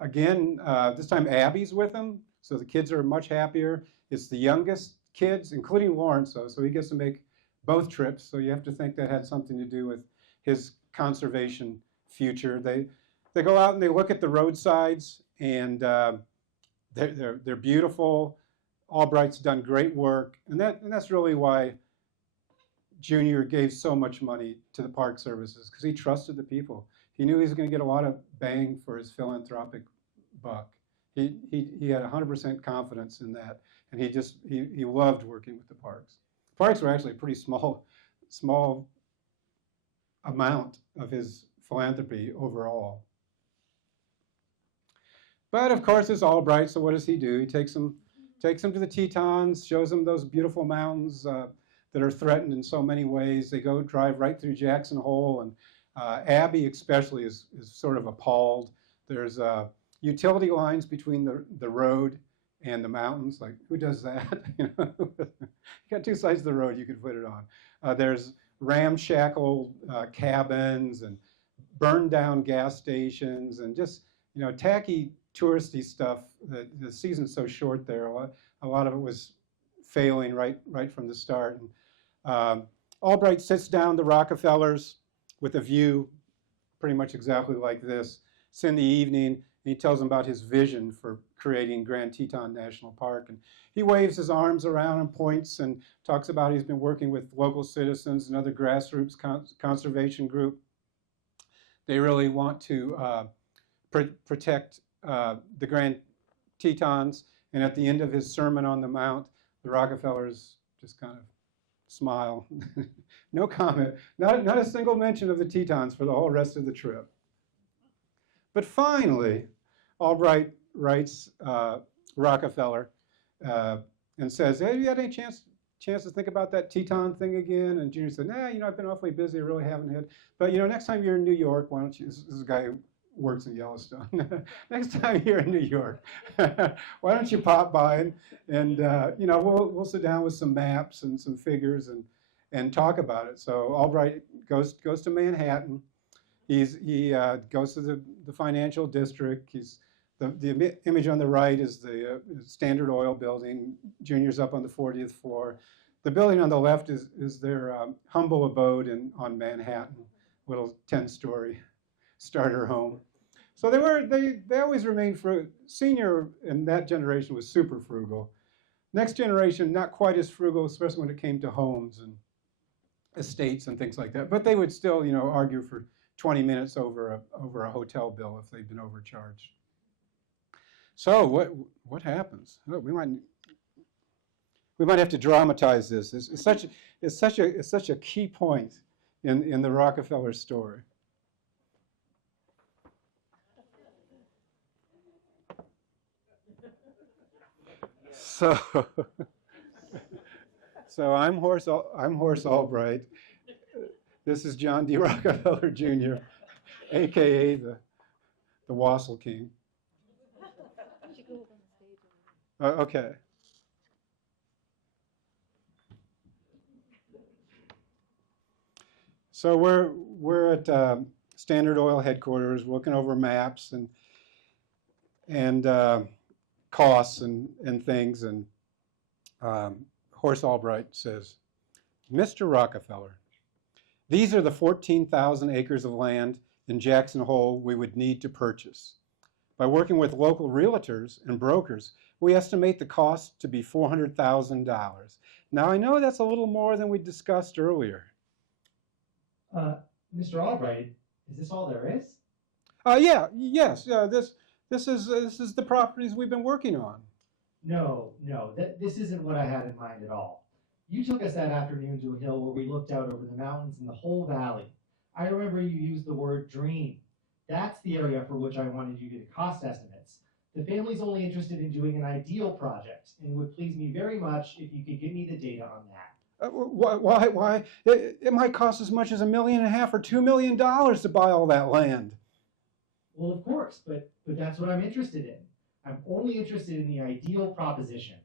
Again, this time Abby's with him, so the kids are much happier. It's the youngest kids, including Lawrence, so he gets to make both trips. So you have to think that had something to do with his conservation future. They go out and they look at the roadsides, and they're beautiful. Albright's done great work, and that's really why Junior gave so much money to the Park Services, because he trusted the people. He knew he was going to get a lot of bang for his philanthropic buck. He had 100% confidence in that, and he loved working with the parks. Parks were actually a pretty small amount of his philanthropy overall. But of course, it's Albright, so what does he do? He takes them to the Tetons, shows them those beautiful mountains that are threatened in so many ways. They go drive right through Jackson Hole, and Abby especially is sort of appalled. There's utility lines between the road and the mountains. Like, who does that? You got two sides of the road you could put it on. There's ramshackle cabins and burned down gas stations and just tacky touristy stuff. The season's so short there. A lot of it was failing right from the start. And, Albright sits down the Rockefellers with a view pretty much exactly like this. It's in the evening, and he tells them about his vision for creating Grand Teton National Park. And he waves his arms around and points and talks about he's been working with local citizens and other grassroots conservation group. They really want to protect the Grand Tetons. And at the end of his sermon on the Mount, the Rockefellers just kind of smile. No comment. Not a single mention of the Tetons for the whole rest of the trip. But finally, Albright writes Rockefeller and says, "Hey, have you had any chance to think about that Teton thing again?" And Junior said, "Nah, I've been awfully busy. I really haven't had. But next time you're in New York, why don't you?" This is a guy who works in Yellowstone. Next time you're in New York, why don't you pop by and we'll sit down with some maps and some figures and talk about it. So Albright goes to Manhattan. He goes to the financial district. The image on the right is the Standard Oil building. Junior's up on the 40th floor. The building on the left is their humble abode on Manhattan, little 10-story starter home. So they always remained frugal. Senior in that generation was super frugal. Next generation, not quite as frugal, especially when it came to homes and estates and things like that. But they would still, argue for 20 minutes over a hotel bill if they'd been overcharged. So what happens? Oh, we might have to dramatize this. It's such a key point in the Rockefeller story. So I'm Horace Albright. This is John D. Rockefeller Jr., a.k.a. the Wassail King. Okay. So we're at Standard Oil headquarters, looking over maps and costs and things, and Horace Albright says, "Mr. Rockefeller, these are the 14,000 acres of land in Jackson Hole we would need to purchase. By working with local realtors and brokers, we estimate the cost to be $400,000. Now, I know that's a little more than we discussed earlier." Mr. Albright, is this all there is? Yes. This is the properties we've been working on. No, this isn't what I had in mind at all. You took us that afternoon to a hill where we looked out over the mountains and the whole valley. I remember you used the word dream. That's the area for which I wanted you to get cost estimates. The family's only interested in doing an ideal project and would please me very much if you could give me the data on that. Why? It might cost as much as $1.5 million or $2 million to buy all that land. Well, of course, but that's what I'm interested in. I'm only interested in the ideal proposition.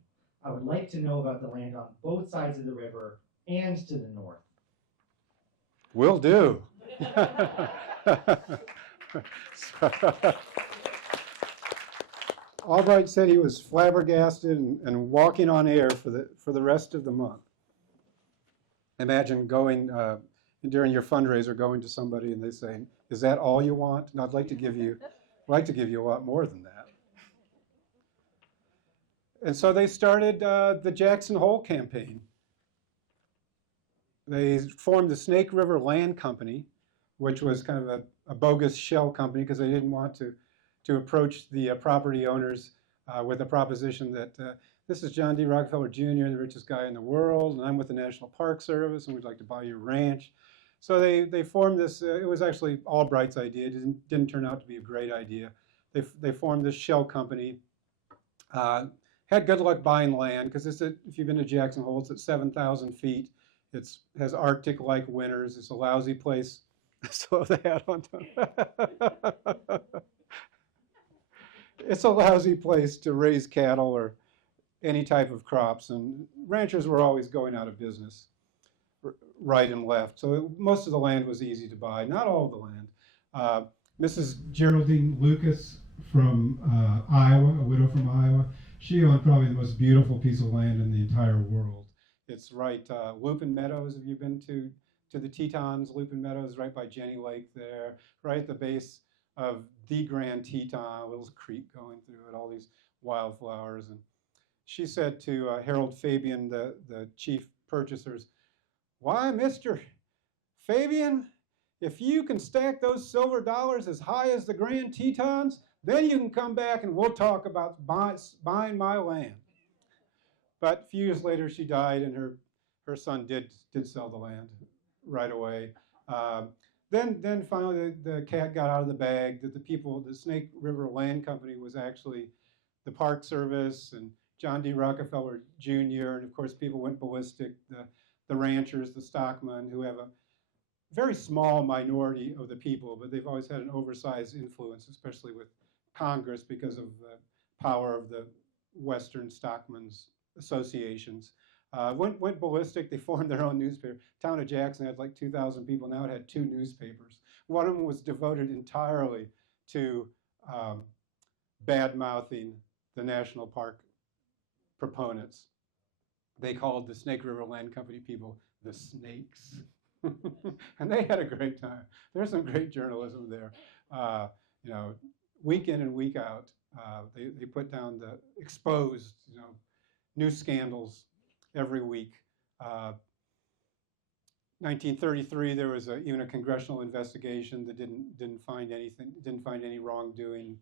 I would like to know about the land on both sides of the river and to the north. Will do. Albright said he was flabbergasted and walking on air for the rest of the month. Imagine going during your fundraiser, going to somebody and they say, "Is that all you want?" And I'd like to give you a lot more than that. And so they started the Jackson Hole campaign. They formed the Snake River Land Company, which was kind of a bogus shell company because they didn't want to approach the property owners with a proposition that this is John D. Rockefeller Jr., the richest guy in the world, and I'm with the National Park Service, and we'd like to buy your ranch. So they formed this. It was actually Albright's idea. It didn't turn out to be a great idea. They formed this shell company. Had good luck buying land because if you've been to Jackson Hole, it's at 7,000 feet. It has Arctic-like winters. It's a lousy place. Slow the hat on time. It's a lousy place to raise cattle or any type of crops, and ranchers were always going out of business, right and left. So most of the land was easy to buy, not all of the land. Mrs. Geraldine Lucas from Iowa, a widow from Iowa, she owned probably the most beautiful piece of land in the entire world. It's right, Lupin Meadows, have you been to the Tetons? Lupin Meadows, right by Jenny Lake there, right at the base of the Grand Teton, a little creek going through it, all these wildflowers. And she said to Harold Fabian, the chief purchasers, "Why, Mr. Fabian, if you can stack those silver dollars as high as the Grand Tetons, then you can come back and we'll talk about buying my land." But a few years later, she died, and her son did sell the land right away. Then finally, the cat got out of the bag that the Snake River Land Company was actually the Park Service and John D. Rockefeller Jr., and of course, people went ballistic. The ranchers, the stockmen, who have a very small minority of the people, but they've always had an oversized influence, especially with Congress because of the power of the Western Stockmen's associations. Went ballistic. They formed their own newspaper. Town of Jackson had like 2,000 people. Now it had 2 newspapers. One of them was devoted entirely to bad-mouthing the national park proponents. They called the Snake River Land Company people the Snakes. And they had a great time. There's some great journalism there. Week in and week out, they put down the exposed, new scandals every week. 1933, there was even a congressional investigation that didn't find any wrongdoing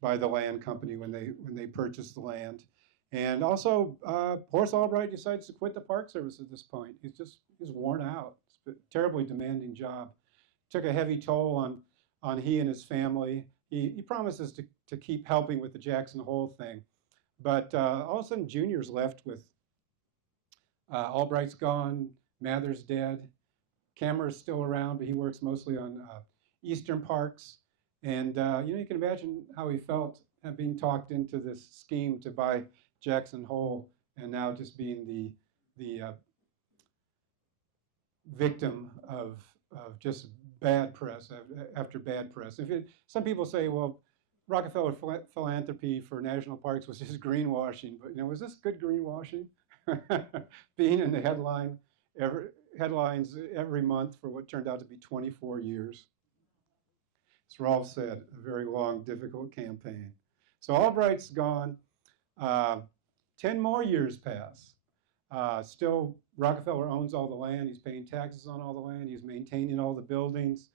by the land company when they purchased the land. And also, Horace Albright decides to quit the Park Service at this point. He's worn out. It's a terribly demanding job. Took a heavy toll on he and his family. He promises to keep helping with the Jackson Hole thing. But all of a sudden, Junior's left with Albright's gone, Mather's dead, Kammerer's still around, but he works mostly on eastern parks. And you can imagine how he felt being talked into this scheme to buy Jackson Hole, and now just being the victim of just bad press after bad press. Some people say, well, Rockefeller philanthropy for national parks was just greenwashing, but was this good greenwashing? Being in the headlines every month for what turned out to be 24 years. As Rolf said, a very long, difficult campaign. So Albright's gone. 10 more years pass. Still, Rockefeller owns all the land. He's paying taxes on all the land. He's maintaining all the buildings.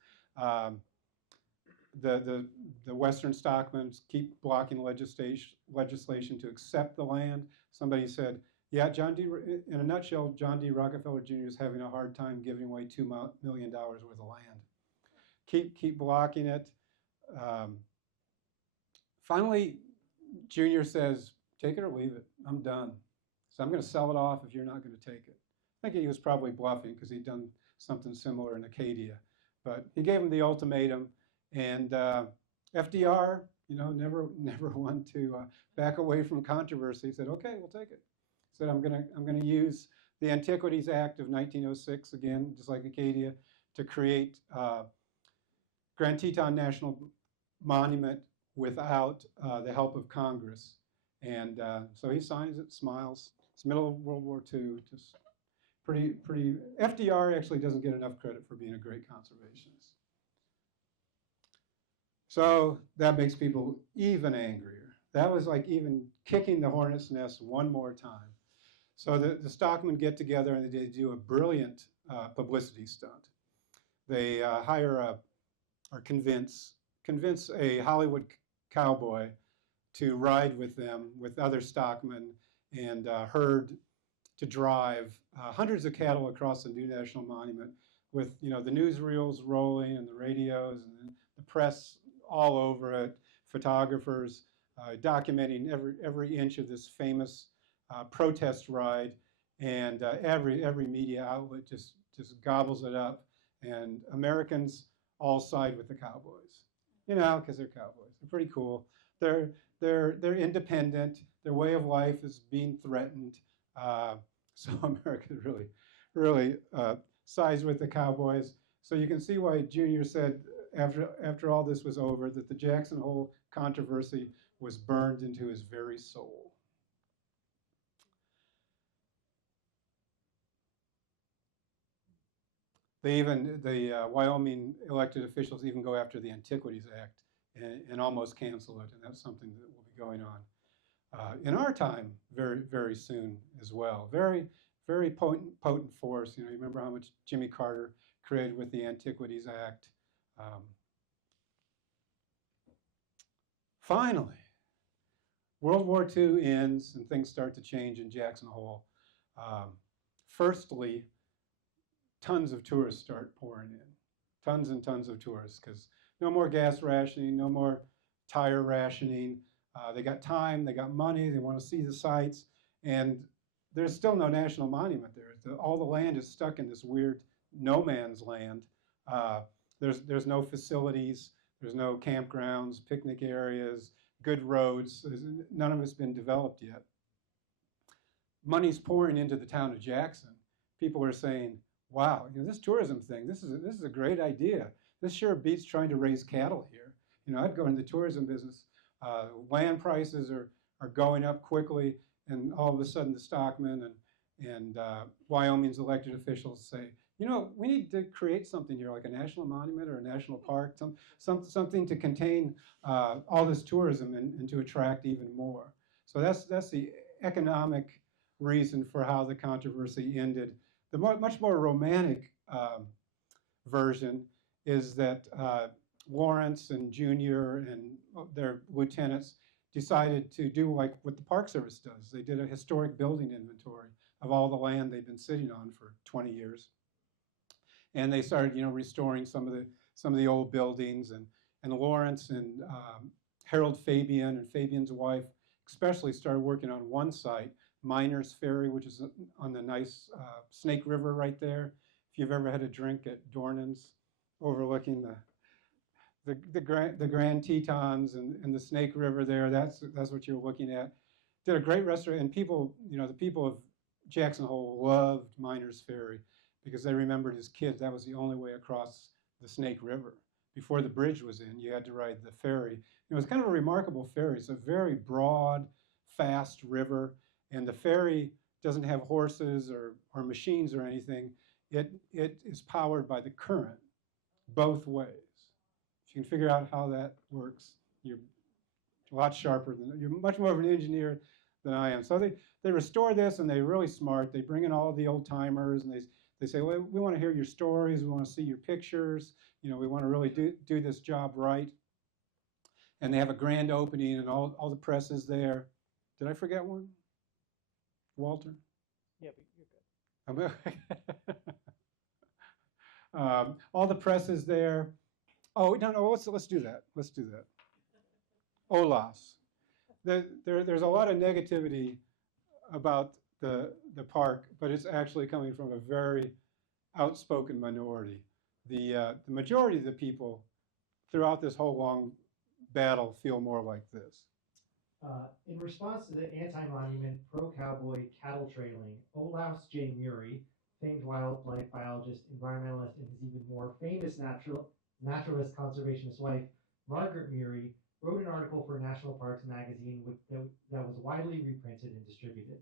The Western stockmen keep blocking legislation to accept the land. Somebody said, yeah, in a nutshell, John D. Rockefeller Jr. is having a hard time giving away $2 million worth of land. keep blocking it. Finally, Junior says, take it or leave it. I'm done. So I'm going to sell it off if you're not going to take it. I think he was probably bluffing because he'd done something similar in Acadia. But he gave him the ultimatum, and FDR, never wanted to back away from controversy. He said, "Okay, we'll take it." He said, "I'm gonna use the Antiquities Act of 1906 again, just like Acadia, to create Grand Teton National Monument without the help of Congress." And so he signs it, smiles. It's middle of World War II, just pretty. FDR actually doesn't get enough credit for being a great conservationist. So that makes people even angrier. That was like even kicking the hornet's nest one more time. So the stockmen get together and they do a brilliant publicity stunt. They hire or convince a Hollywood cowboy to ride with them, with other stockmen, and herd to drive hundreds of cattle across the new national monument with the newsreels rolling and the radios and the press all over it, photographers documenting every inch of this famous protest ride, and every media outlet just gobbles it up, and Americans all side with the cowboys, because they're cowboys. They're pretty cool. They're independent. Their way of life is being threatened. So America really sides with the cowboys. So you can see why Junior said after all this was over that the Jackson Hole controversy was burned into his very soul. The Wyoming elected officials even go after the Antiquities Act and almost cancel it, and that's something that will be going on in our time very, very soon as well. Very, very potent force. You remember how much Jimmy Carter created with the Antiquities Act. Finally, World War II ends and things start to change in Jackson Hole. Firstly, tons of tourists start pouring in. Tons and tons of tourists, because no more gas rationing, no more tire rationing. They got time, they got money, they want to see the sights, and there's still no national monument there. All the land is stuck in this weird no man's land. There's no facilities, there's no campgrounds, picnic areas, good roads. None of it's been developed yet. Money's pouring into the town of Jackson. People are saying, wow, this tourism thing, this is a great idea. This sure beats trying to raise cattle here. I'd go into the tourism business. Land prices are going up quickly, and all of a sudden the stockmen and Wyoming's elected officials say, we need to create something here, like a national monument or a national park, something to contain all this tourism and to attract even more. So that's the economic reason for how the controversy ended. The much more romantic version is that Lawrence and Junior and their lieutenants decided to do like what the Park Service does. They did a historic building inventory of all the land they've been sitting on for 20 years. And they started, restoring some of the old buildings, and Lawrence and Harold Fabian and Fabian's wife especially started working on one site, Miners Ferry, which is on the nice Snake River right there. If you've ever had a drink at Dornan's, overlooking the Grand Tetons and the Snake River there, that's what you're looking at. Did a great restoration, and people, the people of Jackson Hole loved Miners Ferry because they remembered as kids that was the only way across the Snake River. Before the bridge was in, you had to ride the ferry. It was kind of a remarkable ferry. It's a very broad, fast river, and the ferry doesn't have horses or machines or anything. It is powered by the current both ways. If you can figure out how that works, you're a lot sharper you're much more of an engineer than I am. So they restore this, and they're really smart. They bring in all the old timers, and they say, well, we want to hear your stories, we want to see your pictures, we want to really do this job right. And they have a grand opening, and all the press is there. Did I forget one? Walter? Yeah, but you're good. All the press is there, Oh, no, let's do that. Let's do that. Olas. There's a lot of negativity about the park, but it's actually coming from a very outspoken minority. The majority of the people throughout this whole long battle feel more like this. In response to the anti-monument, pro-cowboy cattle trailing, Olaus J. Murray, famed wildlife biologist, environmentalist, and his even more famous naturalist conservationist wife, Margaret Murray, wrote an article for National Parks magazine that was widely reprinted and distributed.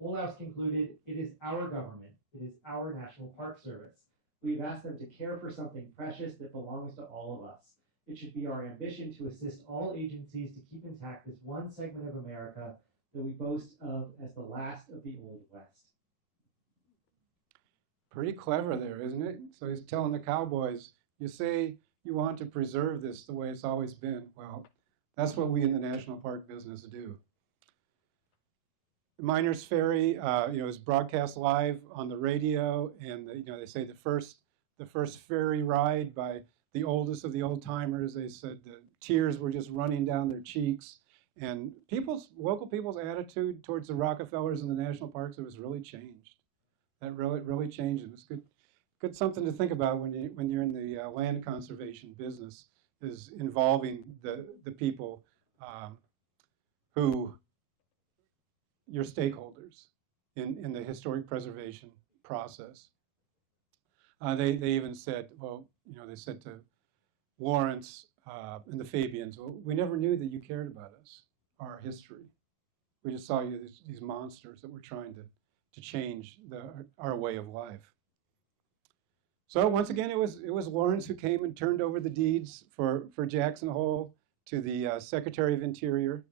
Olaus concluded, "It is our government. It is our National Park Service. We've asked them to care for something precious that belongs to all of us. It should be our ambition to assist all agencies to keep intact this one segment of America that we boast of as the last of the Old West." Pretty clever there, isn't it? So he's telling the cowboys, you say you want to preserve this the way it's always been. Well, that's what we in the national park business do. Miners Ferry, is broadcast live on the radio, and they say the first ferry ride by the oldest of the old timers. They said the tears were just running down their cheeks, and local people's attitude towards the Rockefellers and the national parks has really changed. That really changed. It was good something to think about when you're in the land conservation business, is involving the people who your stakeholders in the historic preservation process. They even said, they said to Lawrence and the Fabians, well, we never knew that you cared about us, our history. We just saw you these monsters that were trying to change our way of life. So once again, it was Lawrence who came and turned over the deeds for Jackson Hole to the Secretary of Interior.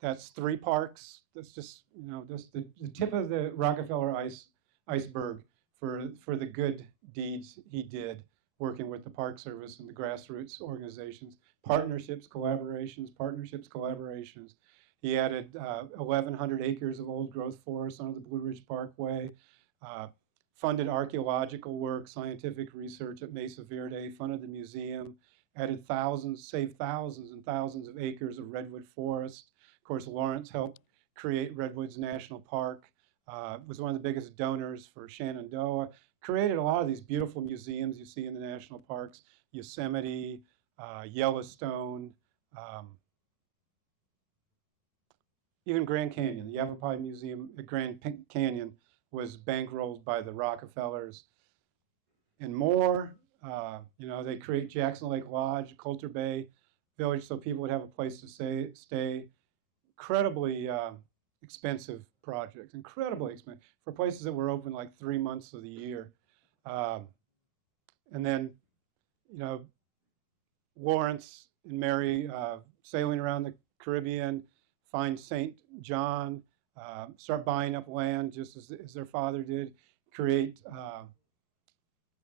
That's 3 parks. That's just just the tip of the Rockefeller iceberg for the good deeds he did working with the Park Service and the grassroots organizations, partnerships, collaborations. He added 1,100 acres of old growth forest onto the Blue Ridge Parkway, funded archaeological work, scientific research at Mesa Verde, funded the museum, saved thousands and thousands of acres of redwood forest. Of course, Lawrence helped create Redwoods National Park, was one of the biggest donors for Shenandoah, created a lot of these beautiful museums you see in the national parks, Yosemite, Yellowstone, even Grand Canyon. The Yavapai Museum at Grand Canyon was bankrolled by the Rockefellers and more. They create Jackson Lake Lodge, Coulter Bay Village, so people would have a place to stay. Incredibly expensive projects, incredibly expensive for places that were open like 3 months of the year. And then, Lawrence and Mary sailing around the Caribbean, find St. John, start buying up land just as their father did, create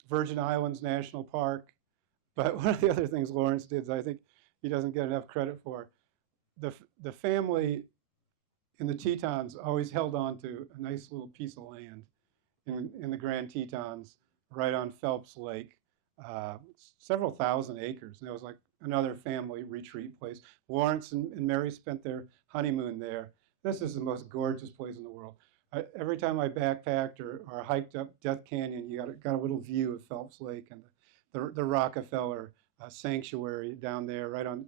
Virgin Islands National Park. But one of the other things Lawrence did is I think he doesn't get enough credit for. The family in the Tetons always held on to a nice little piece of land in the Grand Tetons right on Phelps Lake, several thousand acres. And it was like another family retreat place. Lawrence and Mary spent their honeymoon there. This is the most gorgeous place in the world. Every time I backpacked or hiked up Death Canyon, you got a little view of Phelps Lake and the Rockefeller sanctuary down there, right on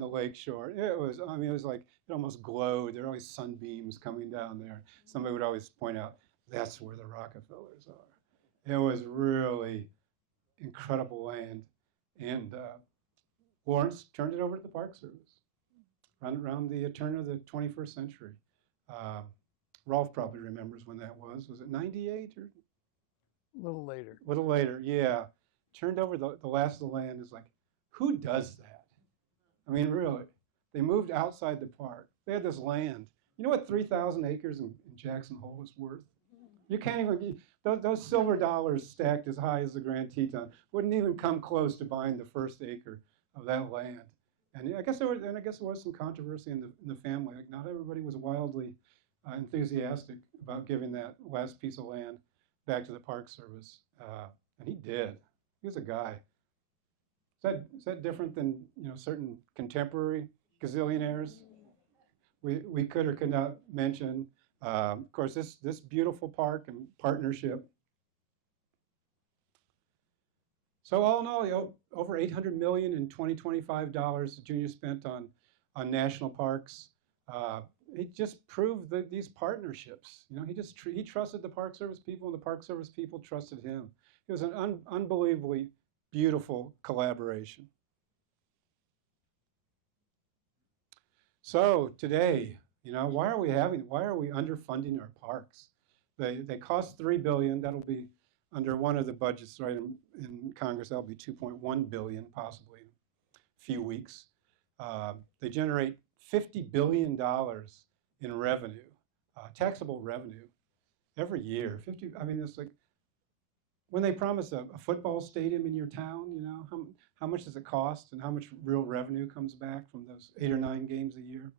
the lake shore. It was like it almost glowed. There were always sunbeams coming down there. Somebody would always point out, that's where the Rockefellers are. It was really incredible land, and Lawrence turned it over to the Park Service around the turn of the 21st century. Rolf probably remembers when that was. Was it 98 or? A little later. A little later, yeah. Turned over the last of the land. Is like, who does that? I mean, really. They moved outside the park. They had this land. You know what 3,000 acres in Jackson Hole is worth? You can't even, those silver dollars stacked as high as the Grand Teton wouldn't even come close to buying the first acre of that land. And I guess there was some controversy in the family. Like, not everybody was wildly enthusiastic about giving that last piece of land back to the Park Service. And he did. He was a guy. Is that different than certain contemporary gazillionaires we could or could not mention? Of course, this beautiful park and partnership. So all in all, over $800 million in 2025 the Junior spent on national parks. It just proved that these partnerships. He trusted the Park Service people, and the Park Service people trusted him. It was an unbelievably beautiful collaboration. So today, why are we underfunding our parks? They cost $3 billion. That'll be under one of the budgets right in Congress. That'll be $2.1 billion, possibly in a few weeks. They generate $50 billion in revenue, taxable revenue, every year. It's like when they promise a football stadium in your town, how much does it cost and how much real revenue comes back from those 8 or 9 games a year?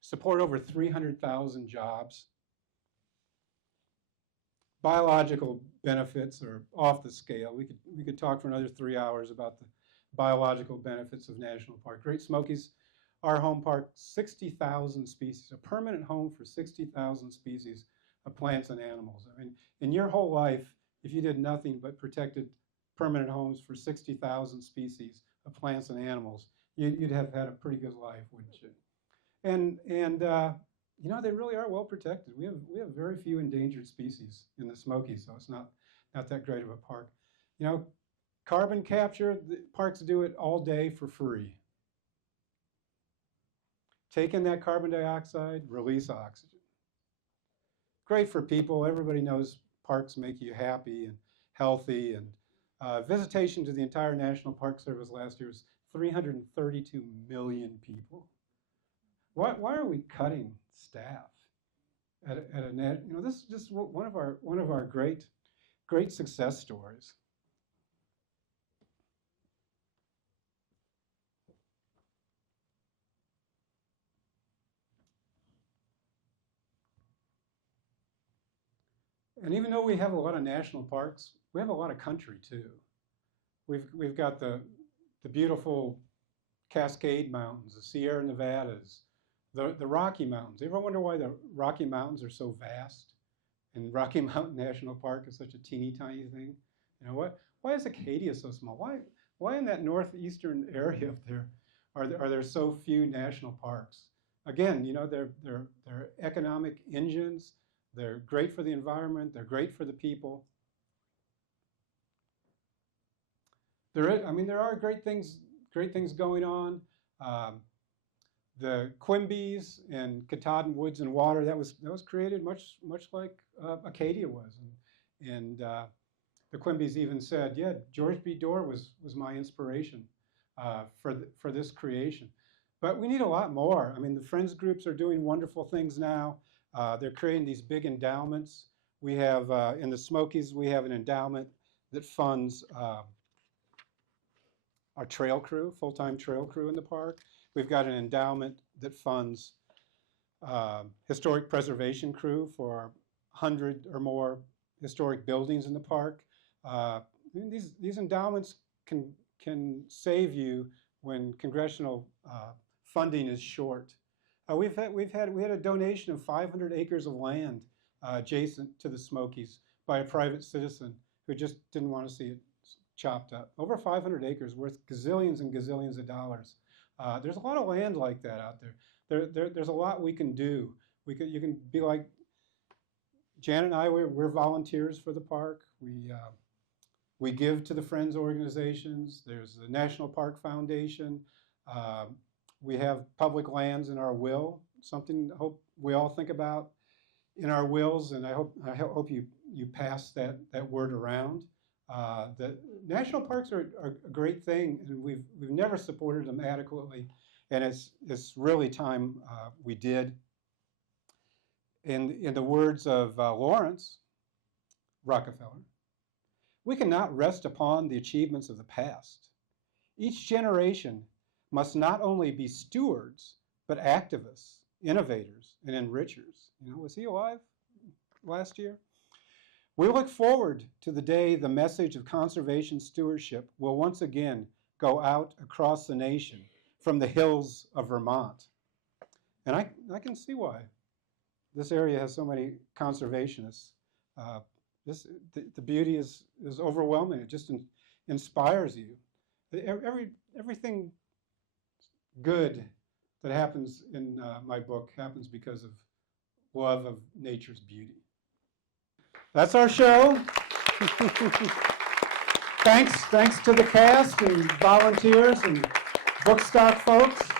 Support over 300,000 jobs. Biological benefits are off the scale. We could talk for another 3 hours about the biological benefits of national park. Great Smokies, our home park, 60,000 species, a permanent home for 60,000 species of plants and animals. In your whole life, if you did nothing but protected permanent homes for 60,000 species of plants and animals, you'd have had a pretty good life, wouldn't you? And they really are well protected. We have very few endangered species in the Smokies, so it's not that great of a park. Carbon capture, the parks do it all day for free. Take in that carbon dioxide, release oxygen. Great for people. Everybody knows parks make you happy and healthy. And visitation to the entire National Park Service last year was 332 million people. Why are we cutting staff at a net? This is just one of our great success stories. And even though we have a lot of national parks, we have a lot of country too. We've got the beautiful Cascade Mountains, the Sierra Nevadas, the Rocky Mountains. You ever wonder why the Rocky Mountains are so vast? And Rocky Mountain National Park is such a teeny tiny thing. Why is Acadia so small? Why in that northeastern area up there are there so few national parks? Again, they're economic engines. They're great for the environment. They're great for the people. There are great things going on. The Quimby's and Katahdin Woods and Water, that was created much like Acadia was. And the Quimby's even said, yeah, George B. Dorr was my inspiration for this creation. But we need a lot more. The Friends groups are doing wonderful things now. They're creating these big endowments. We have, in the Smokies, we have an endowment that funds our trail crew, full-time trail crew in the park. We've got an endowment that funds historic preservation crew for 100 or more historic buildings in the park. These endowments can save you when congressional funding is short. We had a donation of 500 acres of land adjacent to the Smokies by a private citizen who just didn't want to see it chopped up. Over 500 acres worth gazillions and gazillions of dollars. There's a lot of land like that out there. There's a lot we can do. You can be like Janet and I. We're volunteers for the park. We give to the Friends organizations. There's the National Park Foundation. We have public lands in our will, something I hope we all think about in our wills, and I hope you pass that word around. The national parks are a great thing, and we've never supported them adequately, and it's really time we did. In the words of Lawrence Rockefeller, we cannot rest upon the achievements of the past. Each generation must not only be stewards, but activists, innovators, and enrichers. Was he alive last year? We look forward to the day the message of conservation stewardship will once again go out across the nation from the hills of Vermont. And I can see why. This area has so many conservationists. The beauty is overwhelming. It just inspires you. Everything good that happens in my book happens because of love of nature's beauty. That's our show. Thanks to the cast and volunteers and Bookstock folks.